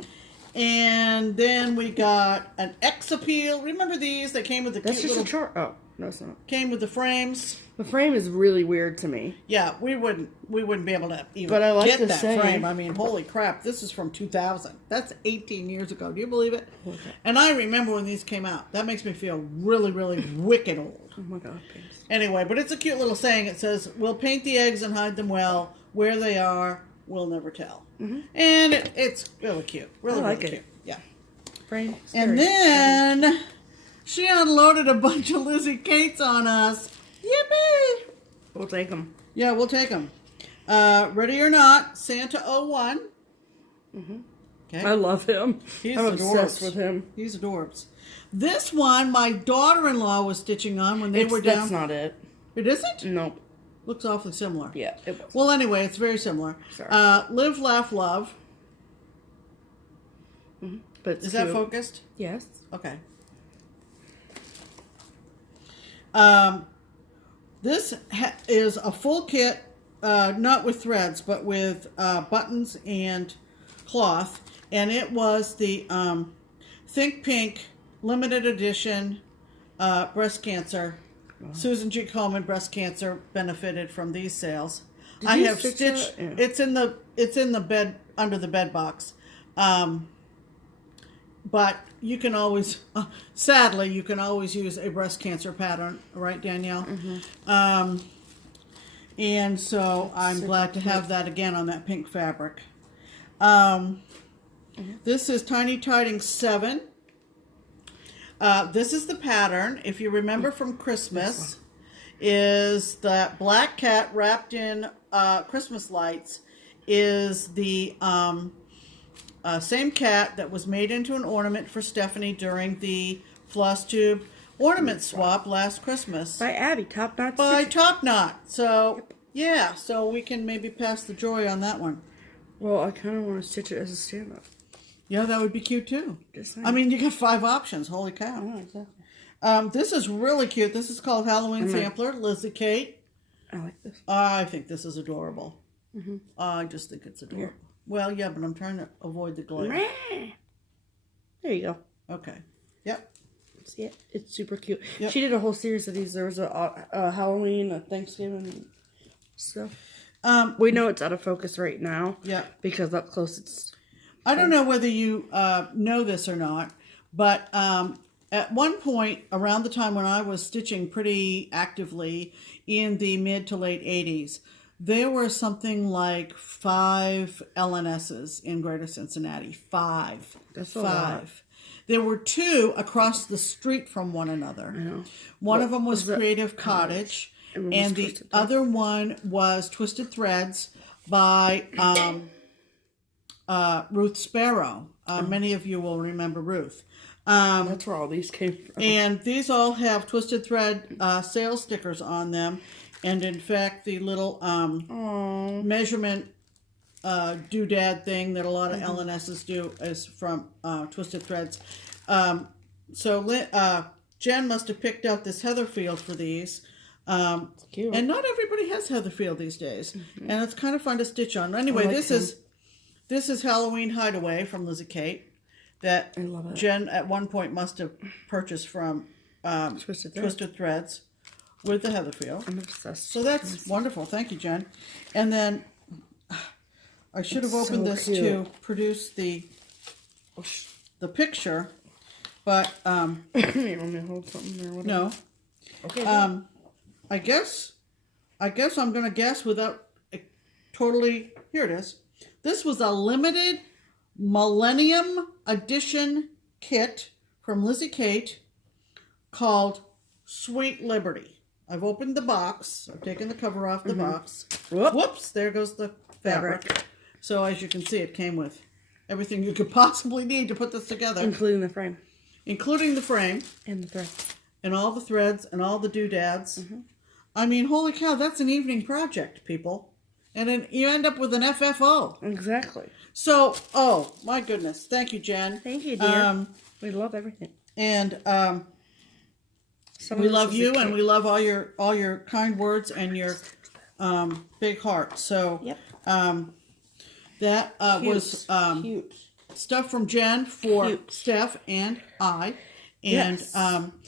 And then we got an X Appeal. Remember these? They came with the That's cute just little... a chart. Oh, no, it's not. Came with the frames. The frame is really weird to me. Yeah, we wouldn't be able to even But I like get the that same. frame. I mean, holy crap, this is from 2000. That's 18 years ago. Do you believe it? Okay. And I remember when these came out. That makes me feel really, really wicked old. Oh my god, Pam. Anyway, but it's a cute little saying. It says, "We'll paint the eggs and hide them well. Where they are, we'll never tell." Mm-hmm. And it's really cute. Really, I like really it. cute. Yeah. Frame. And then she unloaded a bunch of Lizzie Kates on us. Yippee! We'll take them. Yeah, we'll take them. Ready or not, Santa 01. Mm-hmm. Okay. I love him. I'm obsessed with him. He's adorbs. This one, my daughter-in-law was stitching on when they were down. That's not it. It isn't? Nope. Looks awfully similar. Yeah, it was. Well, anyway, it's very similar. Sorry. Live, Laugh, Love. Mm-hmm. But Is that focused? Yes. Okay. This is a full kit, not with threads, but with buttons and cloth. And it was the Think Pink limited edition breast cancer. Wow. Susan G. Komen breast cancer benefited from these sales. I have stitched. Yeah. It's in the bed, under the bed box. But you can always, sadly, you can always use a breast cancer pattern, right, Danielle? Mm-hmm. And so I'm glad to have that again on that pink fabric. This is Tiny Tidings 7. This is the pattern, if you remember from Christmas, is that black cat wrapped in Christmas lights is the... same cat that was made into an ornament for Stephanie during the FlossTube ornament swap last Christmas. By Abby, Top Knot. By Top Knot. So, yeah, so we can maybe pass the joy on that one. Well, I kind of want to stitch it as a stand-up. Yeah, that would be cute too. Just saying. I mean, you got 5 options. Holy cow. Oh, exactly. This is really cute. This is called Halloween Sampler, Lizzie Kate. I like this. I think this is adorable. Mm-hmm. I just think it's adorable. Yeah. Well, yeah, but I'm trying to avoid the glare. There you go. Okay. Yep. See it? It's super cute. Yep. She did a whole series of these. There was a Halloween, a Thanksgiving stuff. We know it's out of focus right now. Yeah. Because up close it's... I don't know whether you know this or not, but at one point around the time when I was stitching pretty actively in the mid to late 80s, there were something like 5 LNSs in Greater Cincinnati. 5. That's a lot. There were 2 across the street from one another. I know. One of them was Creative Cottage, and the other one was Twisted Threads by Ruth Sparrow. Many of you will remember Ruth. That's where all these came from. And these all have Twisted Thread sales stickers on them. And in fact, the little measurement doodad thing that a lot of LNSs do is from Twisted Threads. So Jen must have picked out this Heatherfield for these. Cute. And not everybody has Heatherfield these days. And it's kind of fun to stitch on. Anyway, this is Halloween Hideaway from Lizzie Kate that Jen at one point must have purchased from Twisted Threads. With the Heatherfield. I'm obsessed. So that's wonderful. Thank you, Jen. And then I should have opened this to produce the picture, but you want me to hold something or whatever? No. Okay. I guess I'm gonna guess without totally. Here it is. This was a limited Millennium Edition kit from Lizzie Kate called Sweet Liberty. I've opened the box. I've taken the cover off the box. Whoops! There goes the fabric. So as you can see, it came with everything you could possibly need to put this together. Including the frame. Including the frame. And the threads. And all the threads and all the doodads. I mean, holy cow, that's an evening project, people. And then you end up with an FFO. Exactly. So, oh, my goodness. Thank you, Jen. Thank you, dear. We love everything. And we love you, and we love all your kind words and your big heart. So, yep. That was cute stuff from Jen for cute. Steph and I. And yes.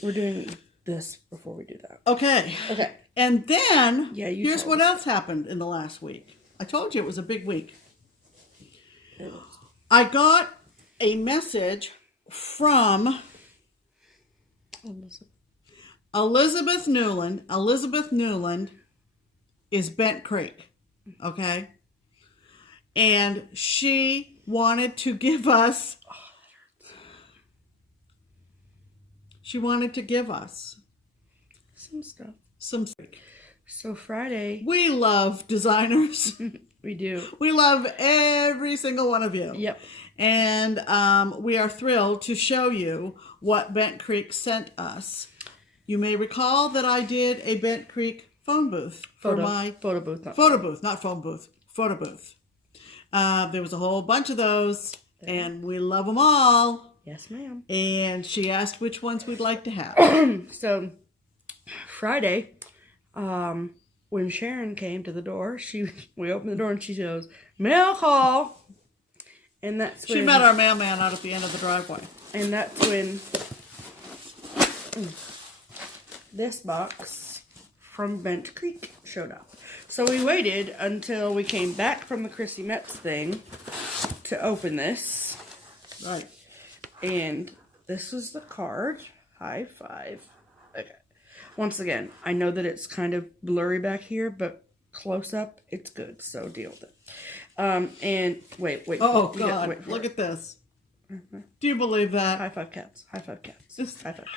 We're doing this before we do that. Okay. Okay. And then, here's what else happened in the last week. I told you it was a big week. I got a message from Elizabeth Newland. Elizabeth Newland is Bent Creek, okay? And she wanted to give us... She wanted to give us... some stuff. So Friday... We love designers. We do. We love every single one of you. Yep. And we are thrilled to show you what Bent Creek sent us. You may recall that I did a Bent Creek phone booth for my... Photo booth. Not phone booth. Photo booth. There was a whole bunch of those, and we love them all. Yes, ma'am. And she asked which ones we'd like to have. So... Friday, when Sharon came to the door, we opened the door and she goes, mail call. And that's when... She met our mailman out at the end of the driveway. And that's when this box from Bent Creek showed up. So we waited until we came back from the Christie Metz thing to open this. Right. And this was the card. High five. Okay. Once again, I know that it's kind of blurry back here, but close up, it's good. So deal with it. And wait. Oh, God. Look at this. Mm-hmm. Do you believe that? High five cats. High five cats. Just high five cats.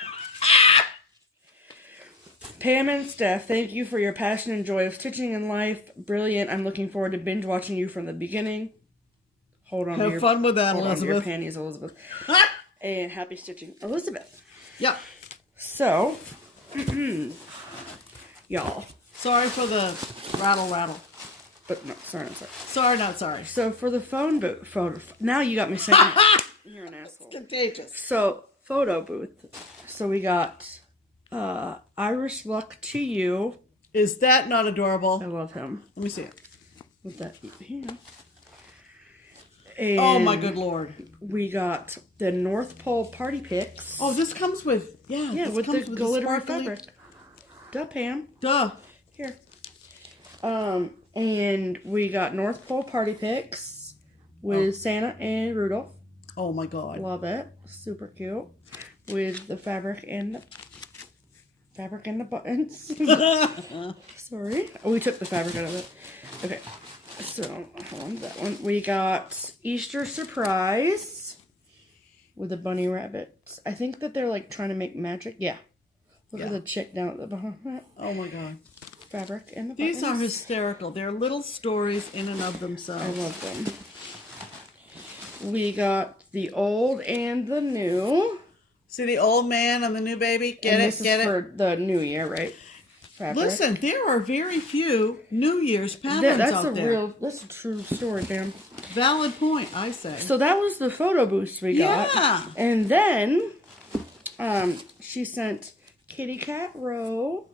Pam and Steph, thank you for your passion and joy of stitching in life. Brilliant. I'm looking forward to binge watching you from the beginning. Hold on. Have fun with that, Elizabeth. Elizabeth. Hold on to your panties, Elizabeth. And happy stitching, Elizabeth. Yep. So... y'all. Sorry for the rattle. But no, sorry. Sorry, not sorry. So for the phone booth, now you got me saying you're an asshole. It's contagious. So photo booth. So we got Irish Luck to You. Is that not adorable? I love him. Let me see it. With that here. And oh my good Lord. We got the North Pole Party Picks. Oh, this comes with with the glittery fabric. Duh, Pam. Duh. Here. And we got North Pole Party Picks with Santa and Rudolph. Oh my God. Love it. Super cute. With the fabric and the buttons. Sorry. Oh, we took the fabric out of it. Okay. So, hold on, that one. We got Easter Surprise with a bunny rabbit. I think that they're like trying to make magic. Yeah. Look at the chick down at the bottom. Oh my God. Fabric and the These buttons. are hysterical. They're little stories in and of themselves. I love them. We got the old and the new. See the old man and the new baby? Get it? For the new year, right? Fabric. Listen, there are very few New Year's patterns out there. That's a true story, Dan. Valid point, I say. So that was the photo boost we got. Yeah. And then she sent Kitty Cat Row.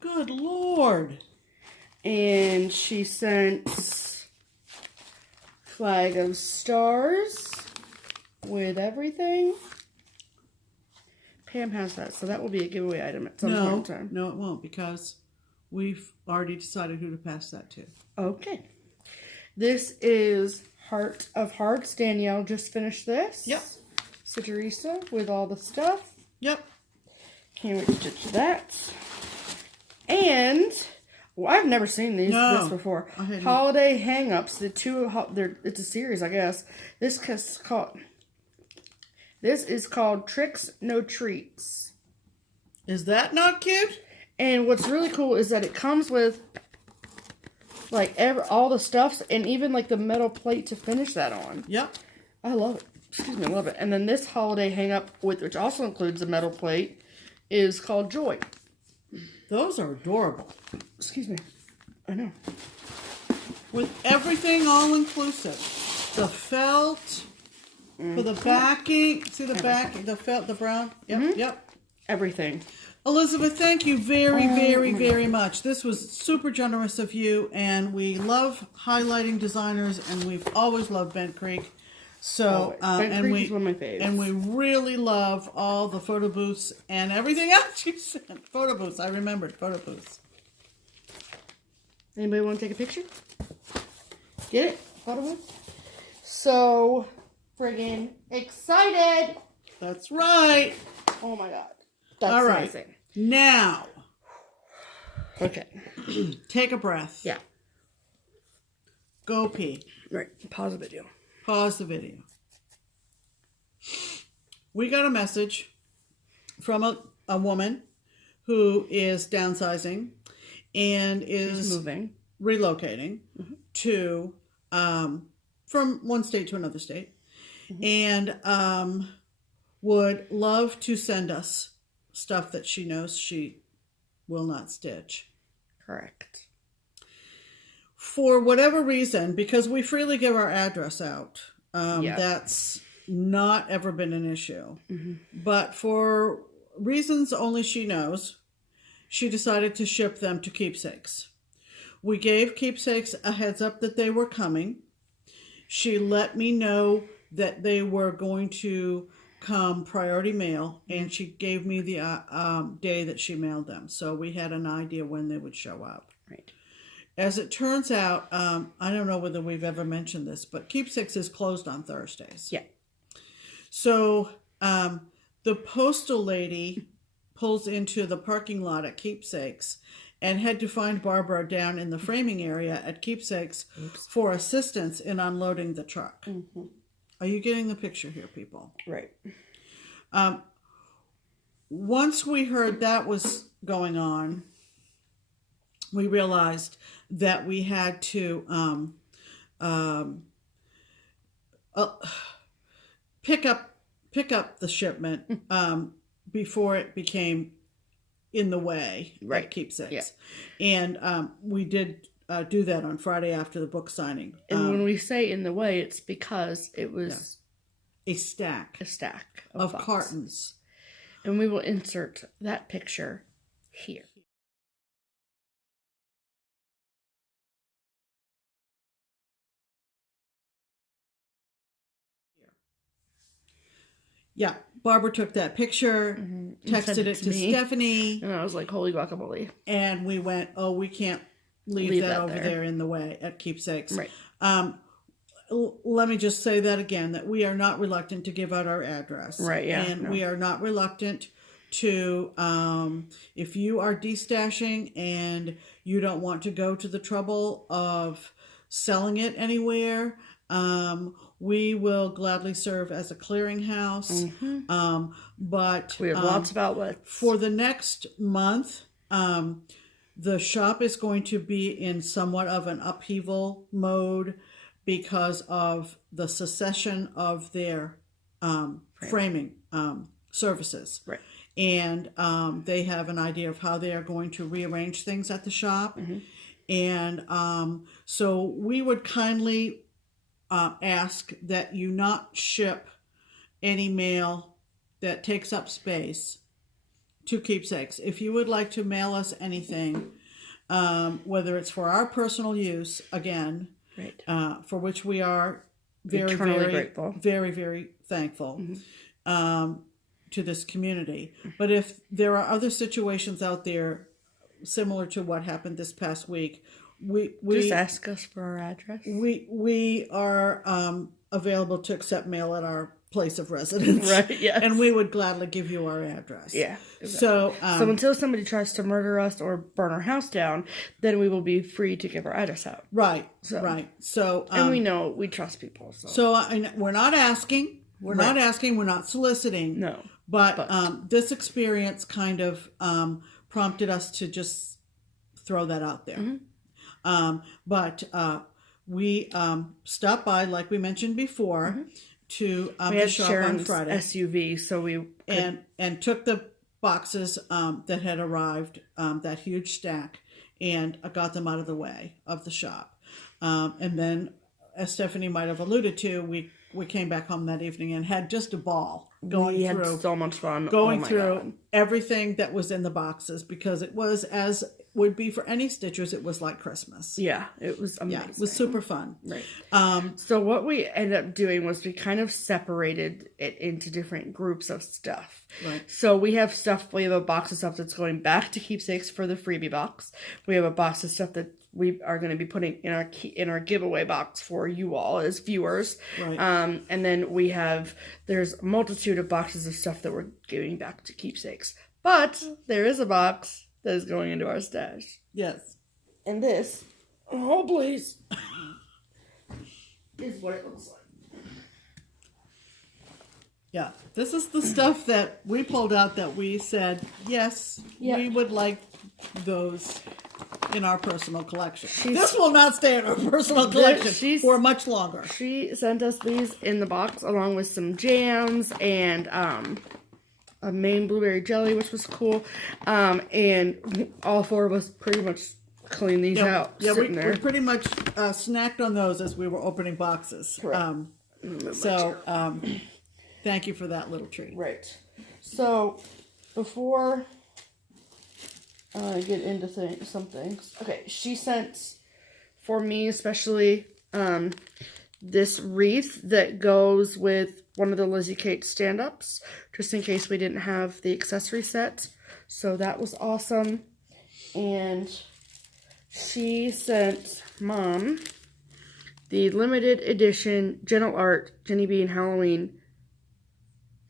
Good Lord. And she sent Flag of Stars with everything. Pam has that, so that will be a giveaway item at some point in time. No, it won't, because we've already decided who to pass that to. Okay. This is Heart of Hearts. Danielle just finished this. Yep. Teresa with all the stuff. Yep. Can't wait to stitch that. And I've never seen this before. Holiday Hang-Ups. It's a series, I guess. This is called Tricks No Treats. Is that not cute? And what's really cool is that it comes with like all the stuffs and even like the metal plate to finish that on. Yep. I love it. Excuse me, I love it. And then this holiday hang-up, which also includes a metal plate, is called Joy. Those are adorable. Excuse me. I know. with everything all inclusive. The felt for the backing. See the back, the felt, the brown. Yep, yep. Everything. Elizabeth, thank you very much. This was super generous of you, and we love highlighting designers, and we've always loved Bent Creek. So, Bent Creek is one of my faves. And we really love all the photo booths and everything else you sent. Photo booths, I remembered photo booths. Anybody want to take a picture? Get it? Photo booth? So friggin' excited! That's right. Oh my god. That's all right. amazing. Now. Okay. Take a breath. Yeah. Go pee. Right. Pause the video. Pause the video. We got a message from a woman who is downsizing and is moving, relocating to from one state to another state, and would love to send us stuff that she knows she will not stitch. Correct. For whatever reason, because we freely give our address out, that's not ever been an issue. But for reasons only she knows, she decided to ship them to Keepsakes. We gave Keepsakes a heads up that they were coming. She let me know that they were going to come priority mail, and she gave me the day that she mailed them. So we had an idea when they would show up. Right. As it turns out, I don't know whether we've ever mentioned this, but Keepsakes is closed on Thursdays. Yeah. So the postal lady pulls into the parking lot at Keepsakes and had to find Barbara down in the framing area at Keepsakes for assistance in unloading the truck. Are you getting the picture here, people? Right. Once we heard that was going on, we realized that we had to pick up the shipment before it became in the way at Keepsakes. Yeah. And we did do that on Friday after the book signing. And when we say in the way, it's because it was a stack of cartons. And we will insert that picture here. Yeah, Barbara took that picture, texted it to Stephanie. And I was like, holy guacamole. And we went, oh, we can't leave that over there in the way at Keepsakes. Right. Let me just say that again, that we are not reluctant to give out our address. Right, yeah. And we are not reluctant to, if you are destashing and you don't want to go to the trouble of selling it anywhere, we will gladly serve as a clearinghouse. But we have lots of outlets. For the next month, the shop is going to be in somewhat of an upheaval mode because of the cessation of their framing services. Right. And they have an idea of how they are going to rearrange things at the shop. And so we would kindly ask that you not ship any mail that takes up space to Keepsakes. If you would like to mail us anything, whether it's for our personal use, again, for which we are very grateful, very thankful to this community. But if there are other situations out there similar to what happened this past week, we just ask us for our address. We are available to accept mail at our place of residence, right? Yeah, and we would gladly give you our address. Yeah. Exactly. So until somebody tries to murder us or burn our house down, then we will be free to give our address out. Right. So and we know we trust people. So we're not asking. We're not asking. We're not soliciting. No. But this experience kind of prompted us to just throw that out there. But we stopped by, like we mentioned before, to the shop on Friday. SUV, so we and took the boxes that had arrived, that huge stack, and got them out of the way of the shop. And then, as Stephanie might have alluded to, we came back home that evening and had just a ball we had so much fun going through everything that was in the boxes, because it was, as would be for any stitchers, it was like Christmas. Yeah, it was amazing. Yeah, it was super fun. Right. So what we ended up doing was we kind of separated it into different groups of stuff. Right. So we have a box of stuff that's going back to Keepsakes for the freebie box. We have a box of stuff that we are going to be putting in our giveaway box for you all as viewers. Right. And then there's a multitude of boxes of stuff that we're giving back to Keepsakes. But there is a box that is going into our stash. Yes. And this, oh please, is what it looks like. Yeah, this is the stuff that we pulled out that we said, yes, we would like those in our personal collection. This will not stay in our personal collection for much longer. She sent us these in the box along with some jams and a Maine blueberry jelly, which was cool. And all four of us pretty much cleaned these out. Yeah, we pretty much snacked on those as we were opening boxes. Thank you for that little treat. Right. So, before I get into some things. Okay, she sent, for me especially, this wreath that goes with one of the Lizzie Kate stand-ups, just in case we didn't have the accessory set. So that was awesome. And she sent Mom the limited edition Gentle Art Jenny Bean Halloween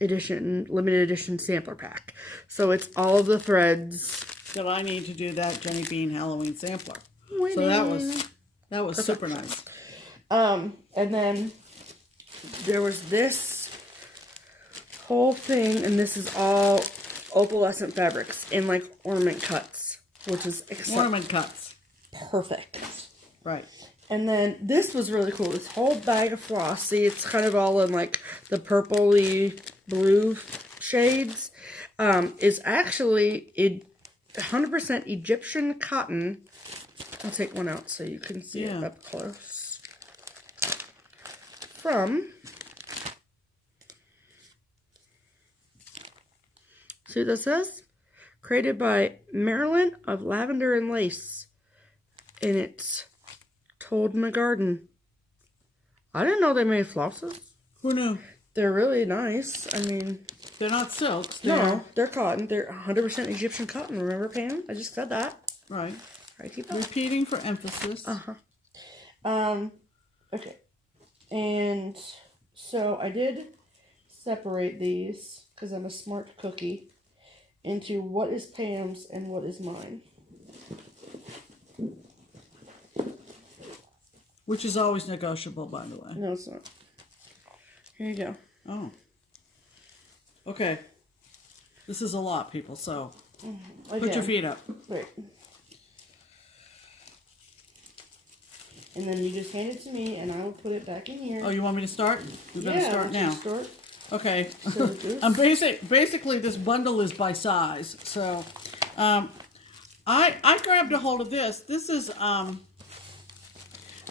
edition, limited edition sampler pack. So it's all of the threads that I need to do that Jenny Bean Halloween sampler. Winning. So that was super nice. And then there was this whole thing, and this is all opalescent fabrics in like ornament cuts, which is ornament cuts. Perfect. Right. And then this was really cool. This whole bag of floss. See, it's kind of all in like the purpley blue shades. Is actually 100% Egyptian cotton. I'll take one out so you can see it up close. See what that says? Created by Marilyn of Lavender and Lace. And it's Told in the Garden. I didn't know they made flosses. Who knew? They're really nice. I mean, they're not silks. No, they're cotton. They're 100% Egyptian cotton. Remember, Pam? I just said that. Right. Right. Keep repeating for emphasis. Okay. And so I did separate these because I'm a smart cookie into what is Pam's and what is mine. Which is always negotiable, by the way. No, it's not. Here you go. Oh. Okay. This is a lot, people, so put your feet up. Right. And then you just hand it to me, and I will put it back in here. Oh, you want me to start? We're going to start now. Start. Okay. So basically, this bundle is by size. So, I grabbed a hold of this. This is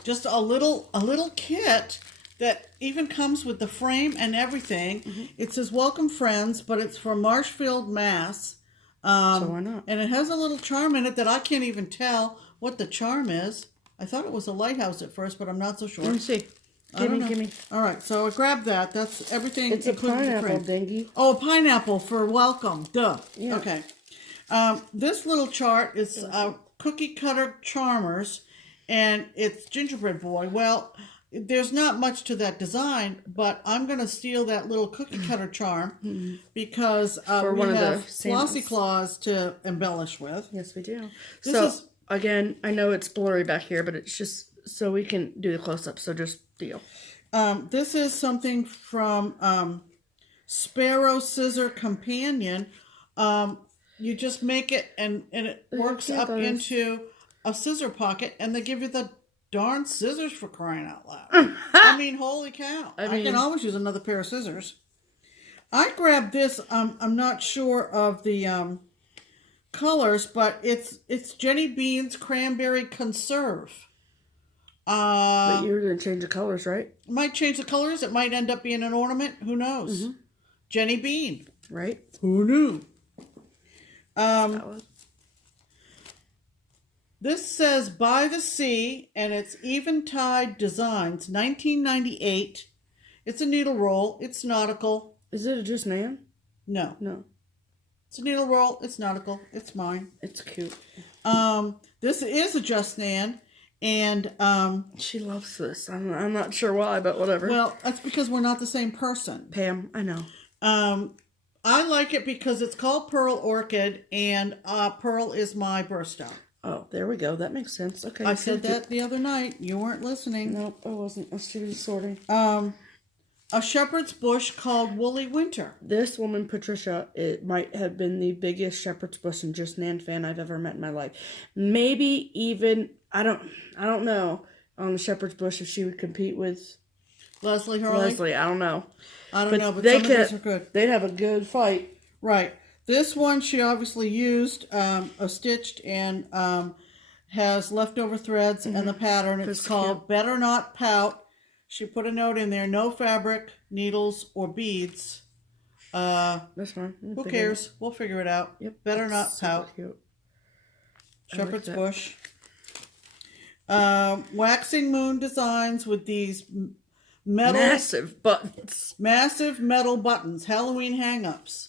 just a little kit that even comes with the frame and everything. Mm-hmm. It says "Welcome Friends," but it's from Marshfield, Mass. So why not? And it has a little charm in it that I can't even tell what the charm is. I thought it was a lighthouse at first, but I'm not so sure. Let me see. Give me. All right, so I grabbed that. That's everything. It's a pineapple, dingy. Oh, a pineapple for welcome. Duh. Yeah. Okay. This little chart is Cookie Cutter Charmers, and it's Gingerbread Boy. Well, there's not much to that design, but I'm going to steal that little cookie cutter charm because we have Flossy Claws to embellish with. Yes, we do. Again, I know it's blurry back here, but it's just so we can do the close-up, so just deal. This is something from Sparrow Scissor Companion. You just make it, and it works up into a scissor pocket, and they give you the darn scissors for crying out loud. I mean, holy cow. I can always use another pair of scissors. I grabbed this. I'm not sure of the colors, but it's Jenny Bean's Cranberry Conserve. But you're going to change the colors, right? It might change the colors. It might end up being an ornament. Who knows? Mm-hmm. Jenny Bean. Right. Who knew? This says By the Sea, and it's Eventide Designs, 1998. It's a needle roll. It's nautical. Is it a Just Nan? No. No. It's a needle roll. It's nautical. It's mine. It's cute. This is a Just Nan, and she loves this. I'm not sure why, but whatever. Well, that's because we're not the same person. Pam, I know. I like it because it's called Pearl Orchid, and Pearl is my birthstone. Oh, there we go. That makes sense. Okay. I said that the other night. You weren't listening. Nope, I wasn't. I was too busy sorting. A shepherd's bush called Woolly Winter. This woman, Patricia, it might have been the biggest shepherd's bush and Just Nan fan I've ever met in my life. Maybe even I don't know on the shepherd's bush if she would compete with Leslie Hurley. Leslie, I don't know. I don't know, but some of these are good. They'd have a good fight. Right. This one she obviously used a stitched and has leftover threads and the pattern. It's called Better Not Pout. She put a note in there, no fabric, needles, or beads. That's fine. Who cares? We'll figure it out. Yep. Better Not Pout. Cute. Shepherd's Bush. Waxing Moon Designs with these massive buttons. Massive metal buttons. Halloween hang-ups.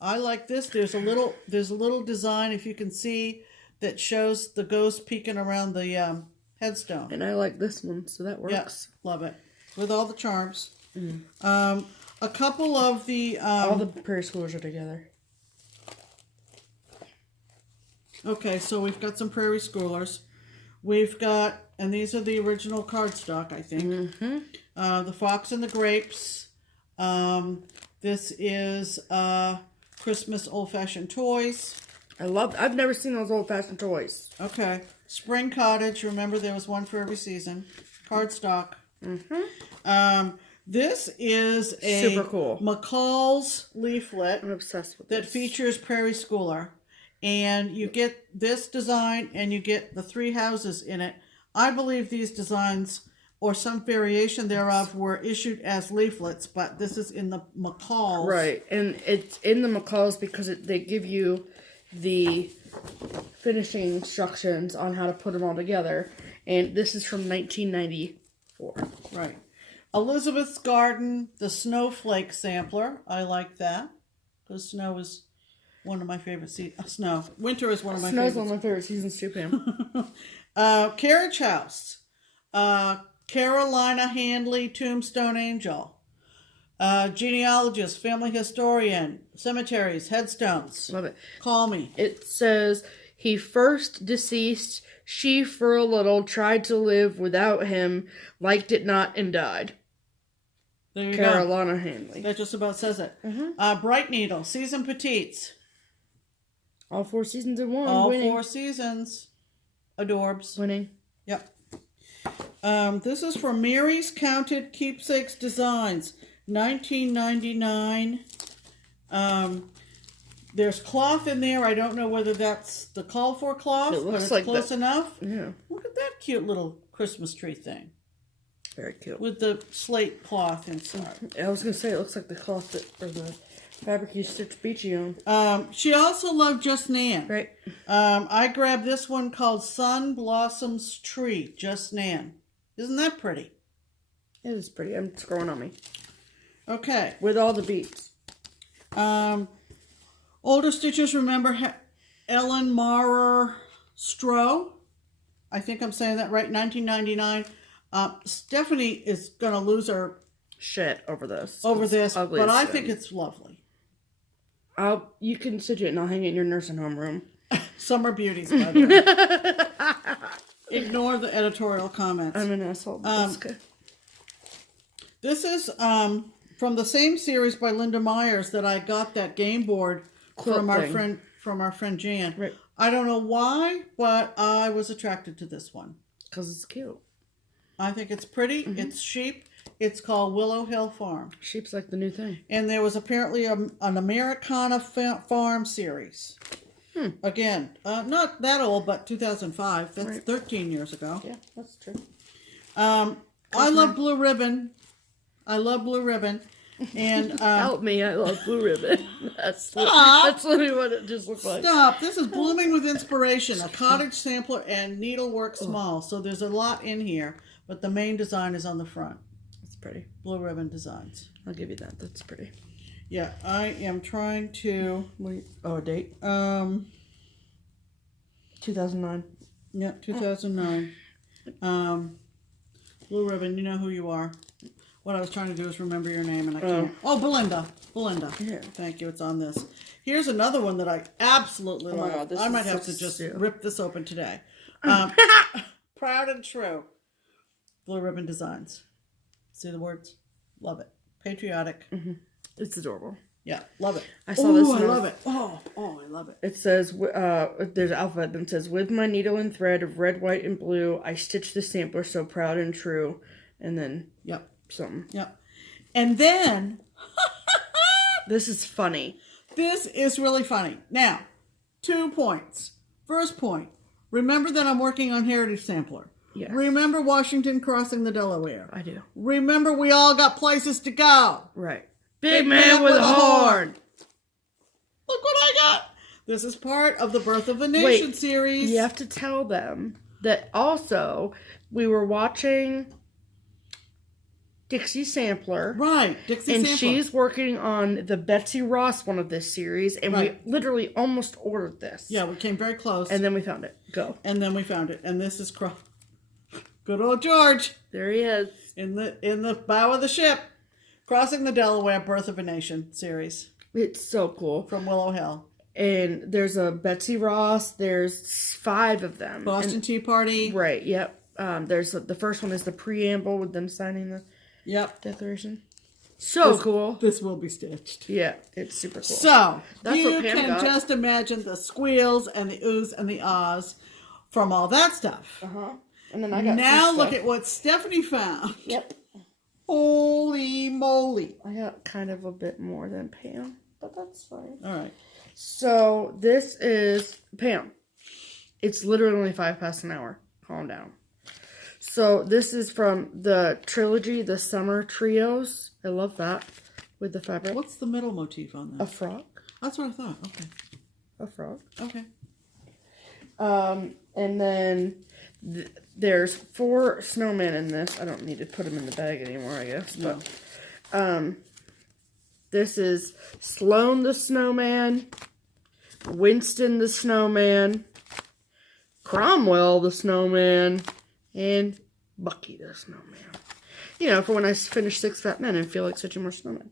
I like this. There's a little design, if you can see, that shows the ghost peeking around the headstone. And I like this one, so that works. Yeah, love it. With all the charms. A couple of the... all the prairie schoolers are together. Okay, so we've got some prairie schoolers. We've got, and these are the original cardstock, I think. Mm-hmm. The Fox and the Grapes. This is Christmas old-fashioned toys. I've never seen those old-fashioned toys. Okay. Spring Cottage. Remember, there was one for every season. Cardstock. Mm-hmm. This is a super cool McCall's leaflet. I'm obsessed with that this. Features Prairie Schooler. And you get this design and you get the 3 houses in it. I believe these designs, or some variation thereof, were issued as leaflets, but this is in the McCall's. Right, and it's in the McCall's because they give you the finishing instructions on how to put them all together. And this is from 1994. Right. Elizabeth's Garden, the Snowflake Sampler. I like that. Because snow is one of my favorite seasons. Snow. Winter is one of my favorites. Snow's one of my favorite seasons too, Pam. Carriage House. Carolina Handley, Tombstone Angel. Genealogist, family historian, cemeteries, headstones. Love it. Call me. It says, he first deceased, she for a little tried to live without him, liked it not, and died. There you Carolina go. Handley. That just about says it. Mm-hmm. Bright Needle, Season Petites. All 4 seasons in one. All winning. 4 seasons. Adorbs. Winning. Yep. This is for Mary's Counted Keepsakes Designs, 1999. There's cloth in there. I don't know whether that's the call for cloth, but it's like close enough. Yeah. Look at that cute little Christmas tree thing. Very cute. With the slate cloth inside. I was going to say, it looks like the cloth or the fabric you stitched Beachy on. She also loved Just Nan. Right. I grabbed this one called Sun Blossoms Tree, Just Nan. Isn't that pretty? It is pretty. It's growing on me. Okay. With all the beads. Older stitchers remember Ellen Maurer Stroh. I think I'm saying that right. 1999. Stephanie is going to lose her shit over this. But I think it's lovely. You can stitch it and I'll hang it in your nursing home room. Summer beauties, by the way. Ignore the editorial comments. I'm an asshole. This is from the same series by Linda Myers that I got that game board from our friend Jan. Right. I don't know why, but I was attracted to this one. Because it's cute. I think it's pretty. Mm-hmm. It's sheep. It's called Willow Hill Farm. Sheep's like the new thing. And there was apparently an Americana farm series. Again, not that old, but 2005. That's right. 13 years ago. Yeah, that's true. I love blue ribbon. I love blue ribbon. And help me, I love blue ribbon. That's literally what it just looked like. Stop. This is Blooming with Inspiration, a cottage sampler and needlework small. So there's a lot in here, but the main design is on the front. It's pretty. Blue ribbon designs. I'll give you that. That's pretty. Yeah, I am trying to a date. 2009. Yeah, 2009. Blue ribbon, you know who you are. What I was trying to do is remember your name, and I can't. Oh, Belinda. Belinda. Yeah. Thank you. It's on this. Here's another one that I absolutely love. God, I might have to just rip this open today. Proud and True. Blue ribbon designs. See the words? Love it. Patriotic. Mm-hmm. It's adorable. Yeah, love it. I saw this. I love it. Oh, I love it. It says, there's an alphabet that says, with my needle and thread of red, white, and blue, I stitched the sampler so proud and true. And then, something. Yep. And then, this is funny. This is really funny. Now, 2 points. First point, remember that I'm working on Heritage Sampler. Yes. Remember Washington crossing the Delaware. I do. Remember we all got places to go. Right. Big man with a horn. Look what I got. This is part of the Birth of a Nation series. You have to tell them that also we were watching Dixie Sampler. Right, Dixie and Sampler. She's working on the Betsy Ross one of this series, and we literally almost ordered this. Yeah, we came very close. And then we found it. Go. And then we found it. And this is good old George. There he is. In the bow of the ship. Crossing the Delaware, Birth of a Nation series. It's so cool. From Willow Hill. And there's a Betsy Ross. There's 5 of them. Boston Tea Party. Right, yep. There's the first one is the preamble with them signing the Declaration. So cool. This will be stitched. Yeah, it's super cool. So, that's you what Pam can got. just imagine the squeals and the oohs and the ahs from all that stuff. Uh-huh. And then I got now look at what Stephanie found. Yep. Holy moly. I got kind of a bit more than Pam, but that's fine. All right. So this is Pam. It's literally only 5 past an hour. Calm down. So this is from the trilogy, the Summer Trios. I love that with the fabric. What's the middle motif on that? A frog. That's what I thought. Okay. A frog. Okay. And then there's 4 snowmen in this. I don't need to put them in the bag anymore, I guess. No. But this is Sloan the Snowman, Winston the Snowman, Cromwell the Snowman, and Bucky the Snowman. You know, for when I finish 6 Fat Men and feel like such a more snowman.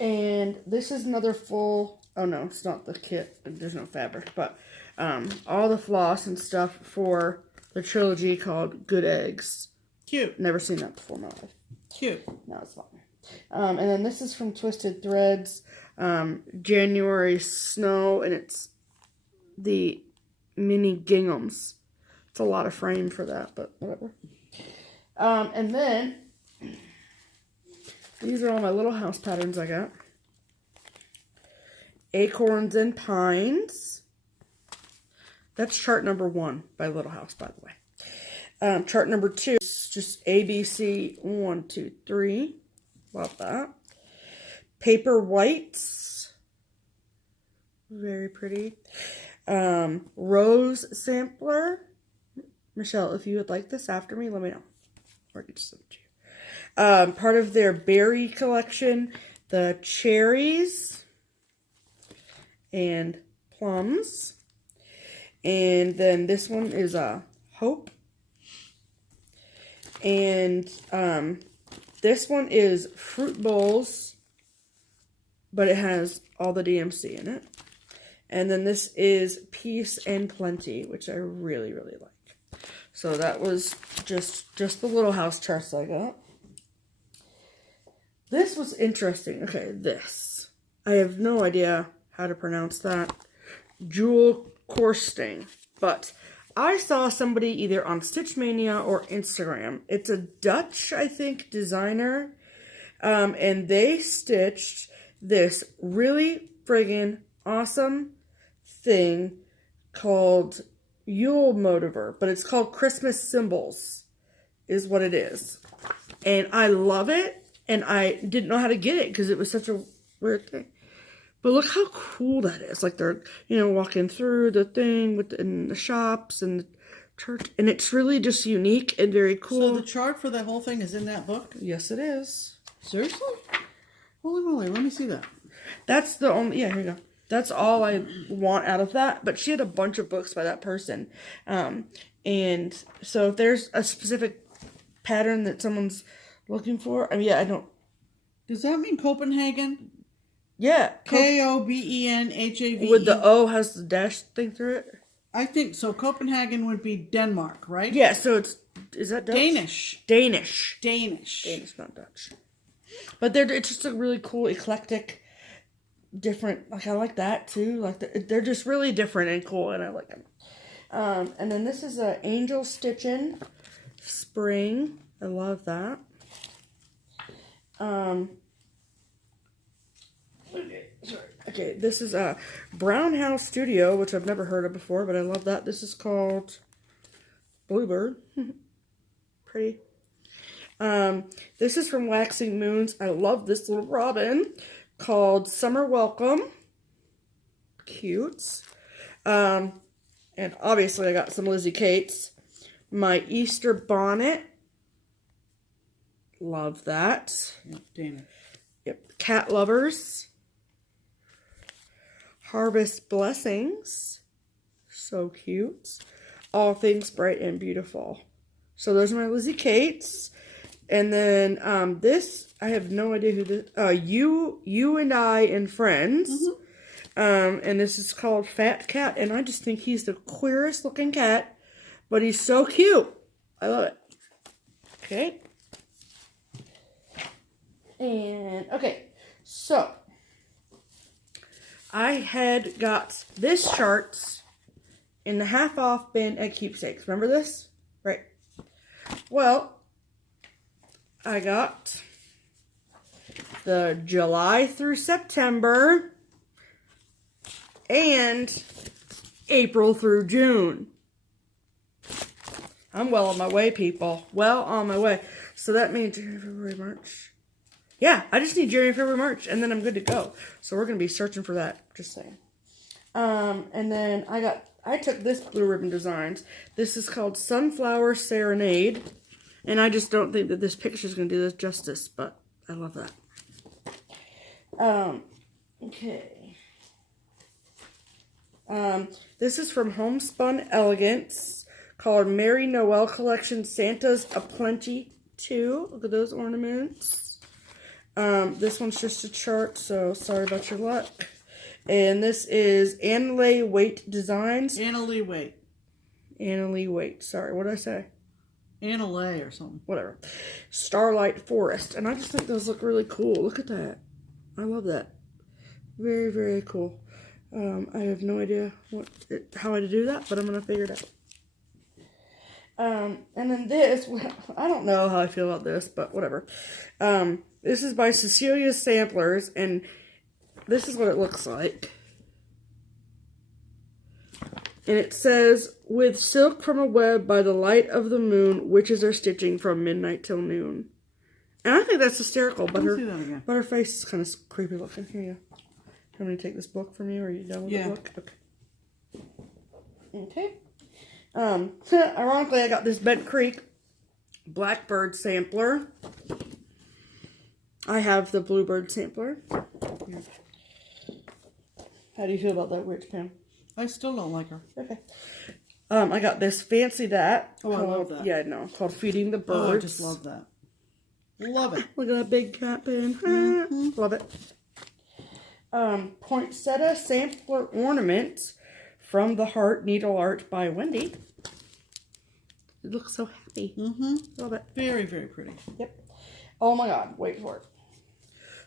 And this is another full... Oh, no, it's not the kit. There's no fabric. But all the floss and stuff for the trilogy called Good Eggs. Cute. Never seen that before in my life. Cute. No, it's fine. And then this is from Twisted Threads. January Snow. And it's the mini ginghams. It's a lot of frame for that, but whatever. And then these are all my Little House patterns I got. Acorns and Pines. That's chart number 1 by Little House, by the way. Chart number 2 is just ABC 1, 2, 3. Love that. Paper Whites. Very pretty. Rose Sampler. Michelle, if you would like this after me, let me know. Or I can just send it to you. Part of their berry collection, the cherries and plums. And then this one is Hope. And this one is Fruit Bowls, but it has all the DMC in it. And then this is Peace and Plenty, which I really, really like. So that was just the Little House charts I got. This was interesting. Okay, this. I have no idea how to pronounce that. Jewel Korsting. But I saw somebody either on Stitch Mania or Instagram. It's a Dutch, I think, designer. And they stitched this really friggin' awesome thing called Yule Motiver, but it's called Christmas Symbols is what it is. And I love it. And I didn't know how to get it because it was such a weird thing. But look how cool that is. Like they're, you know, walking through the thing in the shops and the church. And it's really just unique and very cool. So the chart for that whole thing is in that book? Yes, it is. Seriously? Holy moly, let me see that. That's the only, yeah, here you go. That's all I want out of that. But she had a bunch of books by that person. And so if there's a specific pattern that someone's looking for, I mean, yeah, I don't. Does that mean Copenhagen? Yeah. Kobenhave. With the O has the dash thing through it? I think so. Copenhagen would be Denmark, right? Yeah, so is that Dutch? Danish. Danish, not Dutch. But it's just a really cool, eclectic, different, like I like that too. Like they're just really different and cool and I like them. And then this is a Angel Stitchin' Spring. I love that. Okay, this is a Brown House Studio, which I've never heard of before, but I love that. This is called Bluebird. Pretty. This is from Waxing Moons. I love this little robin called Summer Welcome. Cute. And obviously I got some Lizzie Kate's. My Easter bonnet. Love that. Dana. Yep. Cat Lovers. Harvest Blessings. So cute. All Things Bright and Beautiful. So those are my Lizzie Kate's. And then this, I have no idea who this, You and I and Friends. And this is called Fat Cat. And I just think he's the queerest looking cat. But he's so cute. I love it. Okay. And, okay. So, I had got this chart in the half off bin at Keepsakes. Remember this? Right. Well, I got the July through September and April through June. I'm well on my way, people. Well on my way. So that means January, February, March. Yeah, I just need January, February, March, and then I'm good to go. So we're going to be searching for that. Just saying. And then I took this Blue Ribbon Designs. This is called Sunflower Serenade. And I just don't think that this picture is going to do this justice, but I love that. Okay. This is from Homespun Elegance, called Merry Noel Collection Santa's Aplenty 2. Look at those ornaments. This one's just a chart, so sorry about your luck. And this is Anna Lee Waite Designs. Anna Lee Waite. Anna Lee Waite. Sorry, what did I say? Anna Lay or something. Whatever. Starlight Forest. And I just think those look really cool. Look at that. I love that. Very, very cool. I have no idea how to do that, but I'm going to figure it out. And then this, I don't know how I feel about this, but whatever. This is by Cecilia's Samplers, and this is what it looks like. And it says, with silk from a web by the light of the moon, witches are stitching from midnight till noon. And I think that's hysterical, but her face is kind of creepy looking. Here you go. I'm going to take this book from you. Are you done with the book? Okay. Okay. Ironically, I got this Bent Creek Blackbird sampler. I have the Bluebird sampler. How do you feel about that witch, Pam? I still don't like her. Okay. I got this Fancy That. Oh, I love that. Yeah, no. Called Feeding the Birds. Oh, I just love that. Love it. Look at that big cat pin. Love it. Poinsettia Sampler Ornaments from the Heart Needle Art by Wendy. It looks so happy. Love it. Very, very pretty. Yep. Oh my God. Wait for it.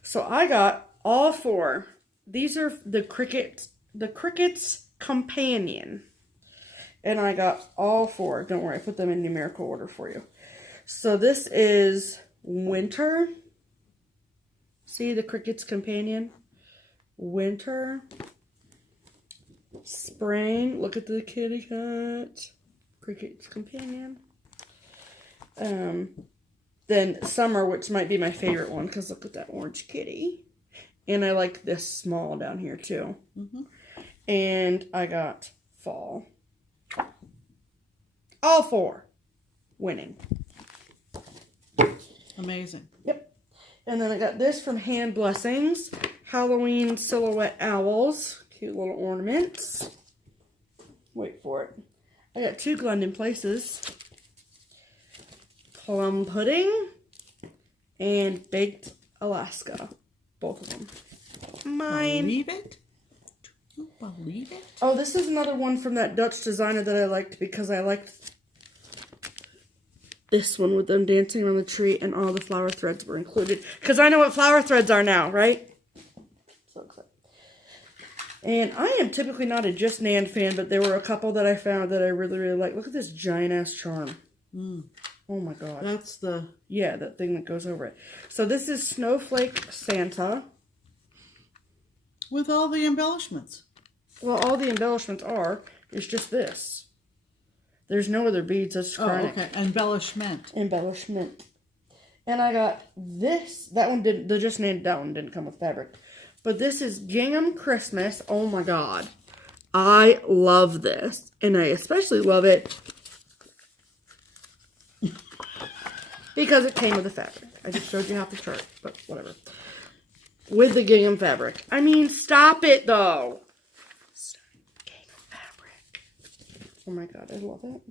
So I got all four. These are the Cricket's Companion. And I got all four. Don't worry, I put them in numerical order for you. So this is Winter. See the Cricket's Companion? Winter. Spring. Look at the kitty cat. Cricket's Companion. Then summer, which might be my favorite one, because look at that orange kitty. And I like this small down here too. And I got fall. All 4 winning. Amazing. Yep. And then I got this from Hand Blessings. Halloween silhouette owls. Cute little ornaments. Wait for it. I got 2 Glendon Places. Plum pudding. And baked Alaska. Both of them. Mine. Believe it? Do you believe it? Oh, this is another one from that Dutch designer that I liked because I liked this one with them dancing around the tree and all the flower threads were included. Because I know what flower threads are now, right? So excited. And I am typically not a Just Nan fan, but there were a couple that I found that I really, really like. Look at this giant ass charm. Oh my god. That's the... Yeah, that thing that goes over it. So this is Snowflake Santa. With all the embellishments. Well, all the embellishments is just this. There's no other beads. That's chronic. Oh, okay. Embellishment. Embellishment. And I got this. That one didn't. The Just Named that one didn't come with fabric. But this is Gingham Christmas. Oh my god. I love this. And I especially love it because it came with the fabric. I just showed you half the chart, but whatever. With the gingham fabric. I mean, stop it though. Gingham fabric. Oh my god, I love it.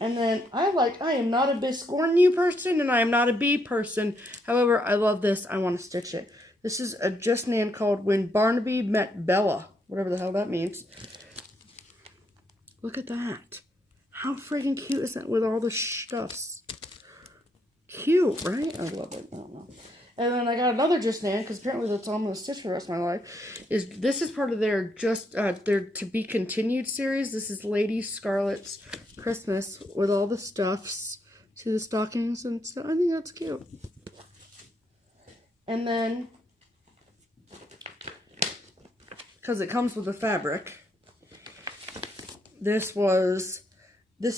And then I am not a Biscorn you person and I am not a bee person. However, I love this. I want to stitch it. This is a Just Nan called When Barnaby Met Bella. Whatever the hell that means. Look at that. How friggin' cute is that with all the stuffs? Cute, right? I love it. I don't know. And then I got another Just Nan, because apparently that's all I'm going to stitch for the rest of my life. This is part of their their To Be Continued series. This is Lady Scarlet's Christmas with all the stuffs. See the stockings and stuff? I think that's cute. And then, because it comes with the fabric, this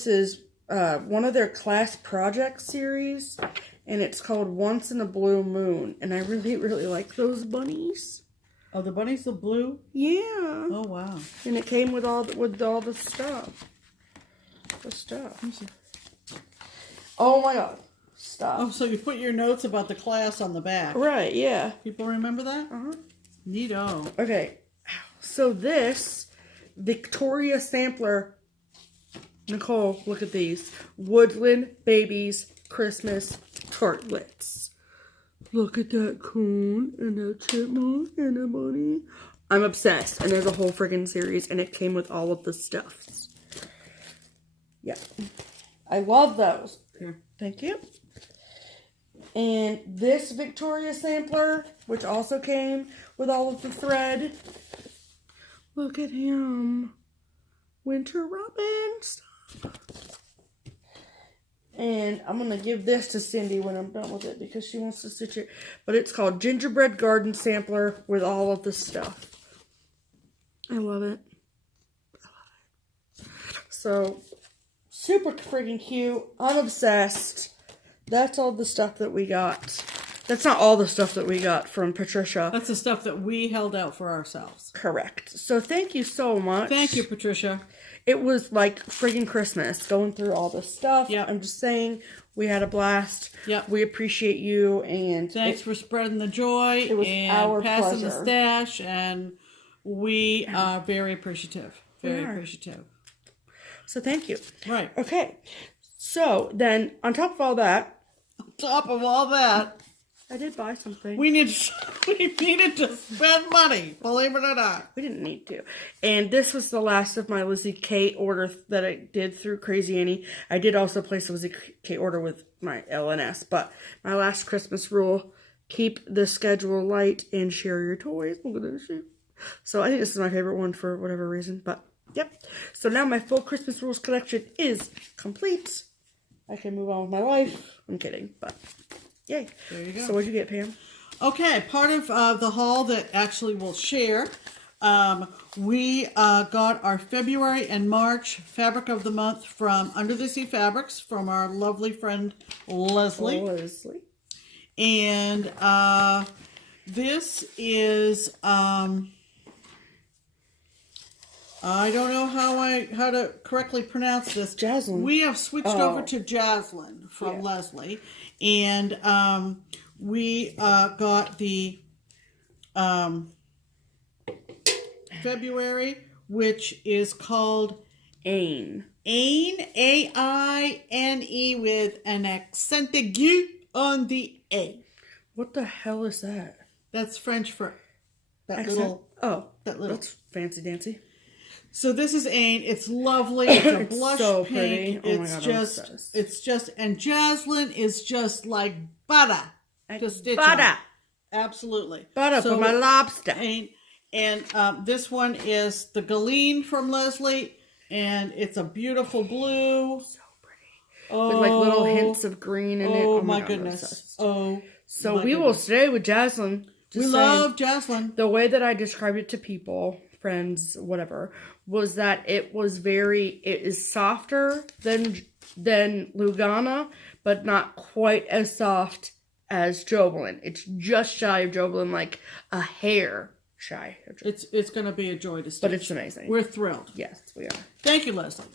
is one of their class project series. And it's called Once in a Blue Moon. And I really, really like those bunnies. Oh, the bunnies, the blue? Yeah. Oh, wow. And it came with all the stuff. The stuff. Oh, my God. Stop. Oh, so you put your notes about the class on the back. Right, yeah. People remember that? Uh-huh. Neato. Okay. So this Victoria sampler. Nicole, look at these. Woodland Babies Christmas tartlets. Look at that coon and that chipmunk and a bunny. I'm obsessed. And there's a whole friggin' series and it came with all of the stuffs. Yeah. I love those. Here. Thank you. And this Victoria sampler, which also came with all of the thread. Look at him. Winter Robin. And I'm going to give this to Cindy when I'm done with it because she wants to stitch it. But it's called Gingerbread Garden Sampler with all of the stuff. I love it. I love it. So, super friggin' cute. I'm obsessed. That's all the stuff that we got. That's not all the stuff that we got from Patricia. That's the stuff that we held out for ourselves. Correct. So thank you so much. Thank you, Patricia. It was like friggin' Christmas going through all this stuff. Yeah. I'm just saying, we had a blast. Yep. We appreciate you and thanks for spreading the joy it was and our passing pleasure. the stash, and we are very appreciative. Very appreciative. So thank you. Right. Okay. So then, on top of all that, On top of all that, I did buy something. we needed to spend money, believe it or not. We didn't need to. And this was the last of my Lizzie K order that I did through Crazy Annie. I did also place a Lizzie K order with my LNS. But my last Christmas rule, keep the schedule light and share your toys. Look at this shit. So I think this is my favorite one for whatever reason. But, yep. So now my full Christmas rules collection is complete. I can move on with my life. I'm kidding, but yay. There you go. So what'd you get, Pam? Okay, part of the haul that actually we'll share We got our February and March fabric of the month from Under the Sea Fabrics from our lovely friend Leslie. And this is I don't know how to correctly pronounce this. Jaslyn. We have switched over to Jaslyn from Leslie, and we got the February, which is called Aine. Aine, A-I-N-E, with an accent aigu on the A. What the hell is that? That's French for that accent? little. Oh, that little. That's fancy dancy. So this is Aine. It's lovely. It's a blush so pink. Pretty. Oh it's my God, just, and Jaslyn is just like butter to stitch butter. on. Absolutely. Butter for my lobster. Aine. And this one is the Galeen from Leslie, and it's a beautiful blue. So pretty. With like little hints of green in it. Oh my goodness. So we will stay with Jaslyn. We love Jaslyn. The way that I described it to people, friends, whatever, was that it is softer than Lugana, but not quite as soft as Jobelin. It's just shy of Jobelin, like a hair shy. It's going to be a joy to stitch. But it's amazing. We're thrilled. Yes, we are. Thank you, Leslie.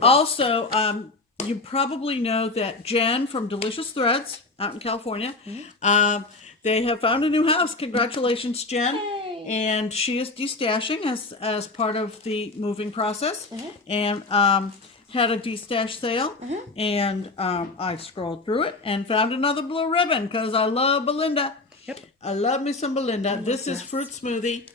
Also, you probably know that Jen from Delicious Threads out in California, they have found a new house. Congratulations, Jen. Yay. And she is destashing as part of the moving process, and had a destash sale. And I scrolled through it and found another blue ribbon because I love Belinda. Yep. I love me some Belinda. This is Fruit Smoothie.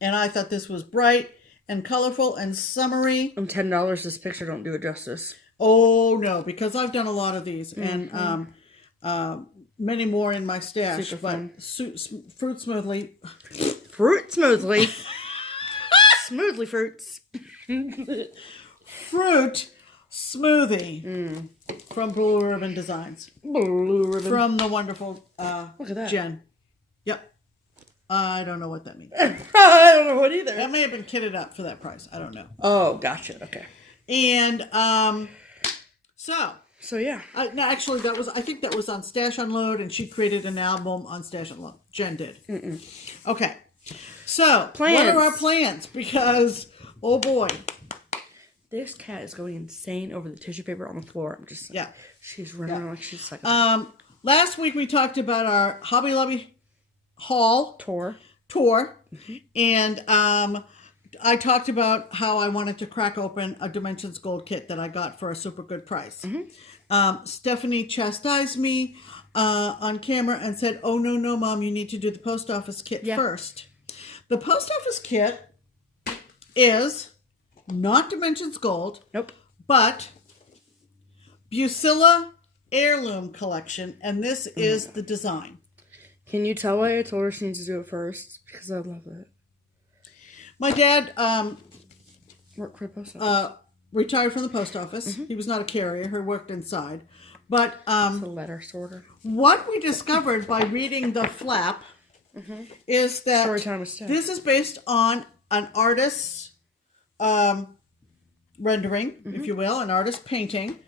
And I thought this was bright and colorful and summery. $10. This picture don't do it justice. Oh, no, because I've done a lot of these. And many more in my stash. Super fun. Fruit Smoothly. Fruit Smoothly. Smoothly fruits. Fruit Smoothie from Blue Ribbon Designs. Blue Ribbon. From the wonderful look at that. Jen. Yep. I don't know what that means. I don't know what either. That may have been kitted up for that price. I don't know. Oh, gotcha. Okay. And So yeah. No, actually, I think that was on Stash Unload, and she created an album on Stash Unload. Jen did. Okay. So, plans. What are our plans? Because, oh boy. This cat is going insane over the tissue paper on the floor. I'm just like, she's running around like she's like last week we talked about our Hobby Lobby haul. Tour. And I talked about how I wanted to crack open a Dimensions Gold kit that I got for a super good price. Stephanie chastised me on camera and said, oh, no, Mom, you need to do the post office kit first. The post office kit is not Dimensions Gold. Nope. But Bucilla Heirloom Collection, and this is the design. Can you tell why I told her she needs to do it first? Because I love it. My dad worked for the post office. Retired from the post office. He was not a carrier. He worked inside. But the letter sorter. What we discovered by reading the flap is that this is based on an artist's rendering, if you will, an artist painting.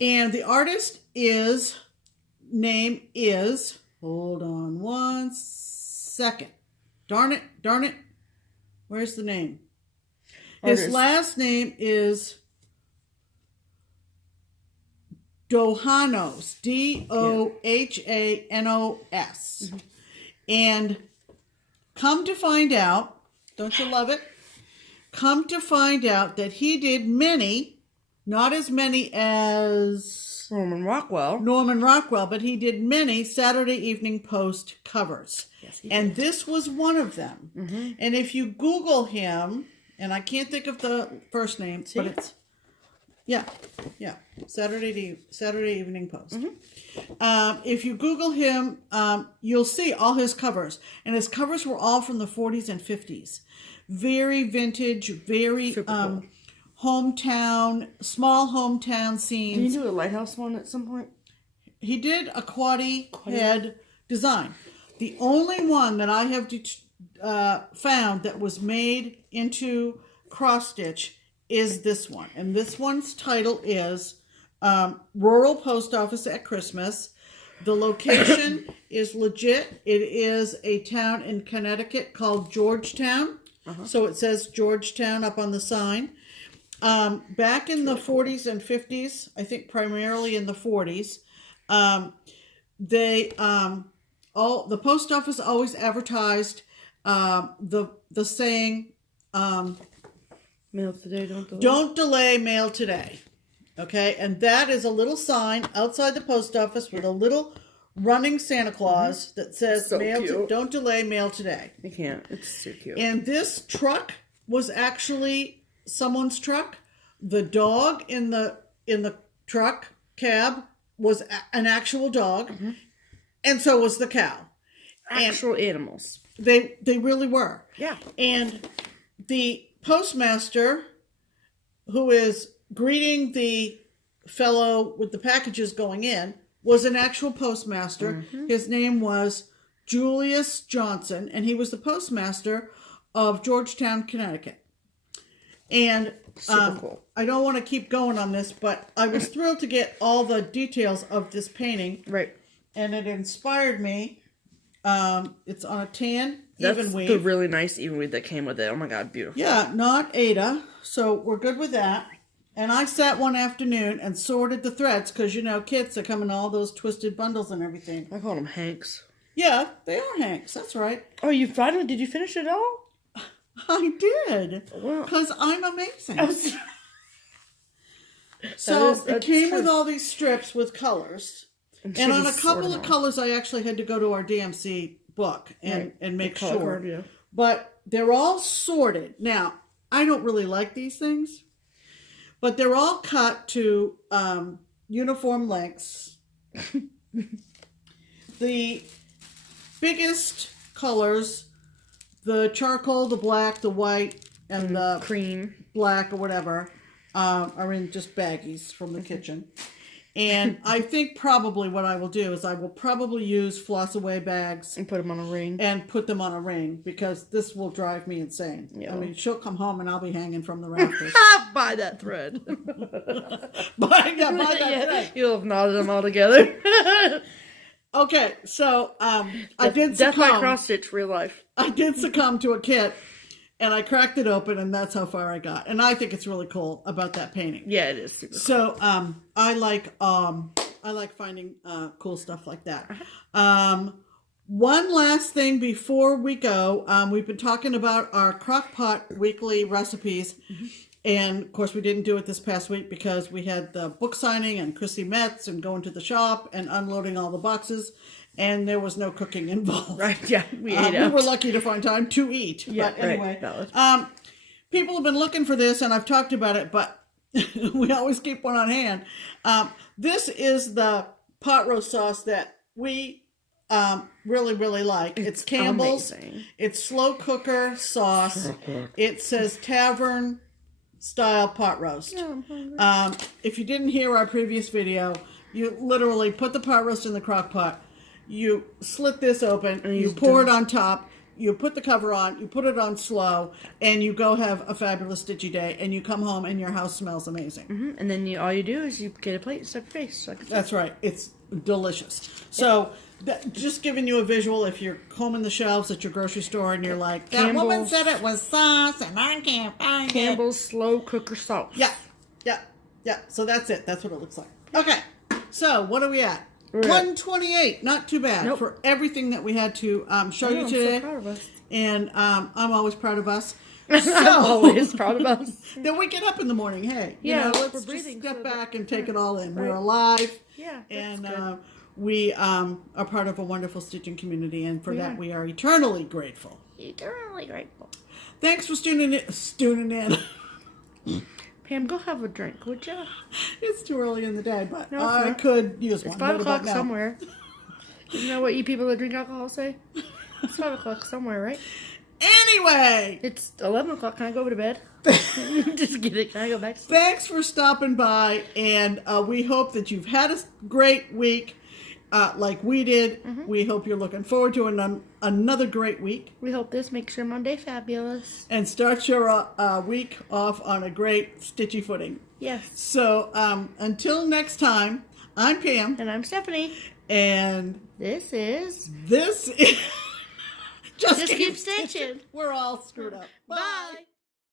And the artist name is, hold on one second. Darn it. Where's the name? His last name is Dohanos, Dohanos. And come to find out, don't you love it? Come to find out that he did many, not as many as Norman Rockwell, but he did many Saturday Evening Post covers. Yes, he did. And this was one of them. And if you Google him, and I can't think of the first name, but it's Saturday Evening Post. If you Google him, you'll see all his covers, and his covers were all from the 40s and 50s. Very vintage, very cool. Small hometown scenes. Did he do a lighthouse one at some point? He did a quaddy head design. The only one that I have found that was made into cross stitch is this one. And this one's title is Rural Post Office at Christmas. The location is legit. It is a town in Connecticut called Georgetown. So it says Georgetown up on the sign. Back in the 40s and 50s, I think primarily in the 40s, the post office always advertised the saying, mail today, don't delay mail today. Okay, and that is a little sign outside the post office with a little running Santa Claus that says, don't delay mail today. You can't. It's so cute. And this truck was actually someone's truck. The dog in the truck cab was an actual dog, and so was the cow. Actual animals. They really were. Yeah. And the postmaster, who is greeting the fellow with the packages going in, was an actual postmaster. His name was Julius Johnson, and he was the postmaster of Georgetown, Connecticut. And super cool. I don't want to keep going on this, but I was thrilled to get all the details of this painting. Right. And it inspired me. It's on a tan even weave. That's the really nice even weave that came with it. Oh my God, beautiful. Yeah, not Ada. So we're good with that. And I sat one afternoon and sorted the threads because, kits are coming in all those twisted bundles and everything. I call them hanks. Yeah, they are hanks. That's right. Oh, did you finish it all? I did. Because I'm amazing. So it came with all these strips with colors. And on a couple of colors, I actually had to go to our DMC book and make sure. Card, yeah. But they're all sorted. Now, I don't really like these things. But they're all cut to uniform lengths. The biggest colors, the charcoal, the black, the white, and the cream, black or whatever, are in just baggies from the kitchen. And I think probably what I will do is I will probably use floss away bags. And put them on a ring. And put them on a ring because this will drive me insane. Yeah. I mean, she'll come home and I'll be hanging from the rafters. Buy that thread. buy that thread. You'll have knotted them all together. Okay, so I did succumb. Death by cross stitch, real life. I did succumb to a kit. And I cracked it open, and that's how far I got. And I think it's really cool about that painting. Yeah, it is super cool. So I like finding cool stuff like that. One last thing before we go, we've been talking about our crockpot weekly recipes, and of course we didn't do it this past week because we had the book signing and Christie Metz and going to the shop and unloading all the boxes. And there was no cooking involved. Right, yeah. We were lucky to find time to eat. Yeah, but anyway, valid. People have been looking for this, and I've talked about it, but we always keep one on hand. This is the pot roast sauce that we really, really like. It's Campbell's. Amazing. It's slow cooker sauce. It says tavern style pot roast. Yeah, if you didn't hear our previous video, you literally put the pot roast in the crock pot. You slit this open, and you pour it on top, you put the cover on, you put it on slow, and you go have a fabulous stitchy day, and you come home and your house smells amazing. And then all you do is you get a plate and stuff your face. That's right. It's delicious. So just giving you a visual, if you're combing the shelves at your grocery store and you're like, that woman said it was sauce and I can't find it. Campbell's slow cooker sauce. Yeah. So that's it. That's what it looks like. Okay. So what are we at? 128, not too bad for everything that we had to show you today. I'm so proud of us. And I'm always proud of us. I'm always proud of us. Then we get up in the morning. Hey, let's just step back and take it all in. Right. We're alive. Yeah, and we are part of a wonderful stitching community, and for that we are eternally grateful. Eternally grateful. Thanks for tuning in. Pam, go have a drink, would you? It's too early in the day, but I could use one. It's 5 o'clock somewhere. You know what you people that drink alcohol say? It's 5 o'clock somewhere, right? Anyway! It's 11 o'clock. Can I go to bed? Just kidding. Can I go back to sleep? Thanks for stopping by, and we hope that you've had a great week. like we did. We hope you're looking forward to another great week. We hope this makes your Monday fabulous. And starts your week off on a great stitchy footing. Yes. So until next time, I'm Pam. And I'm Stephanie. And this is Just Keep Stitchin'. We're all screwed up. Bye. Bye.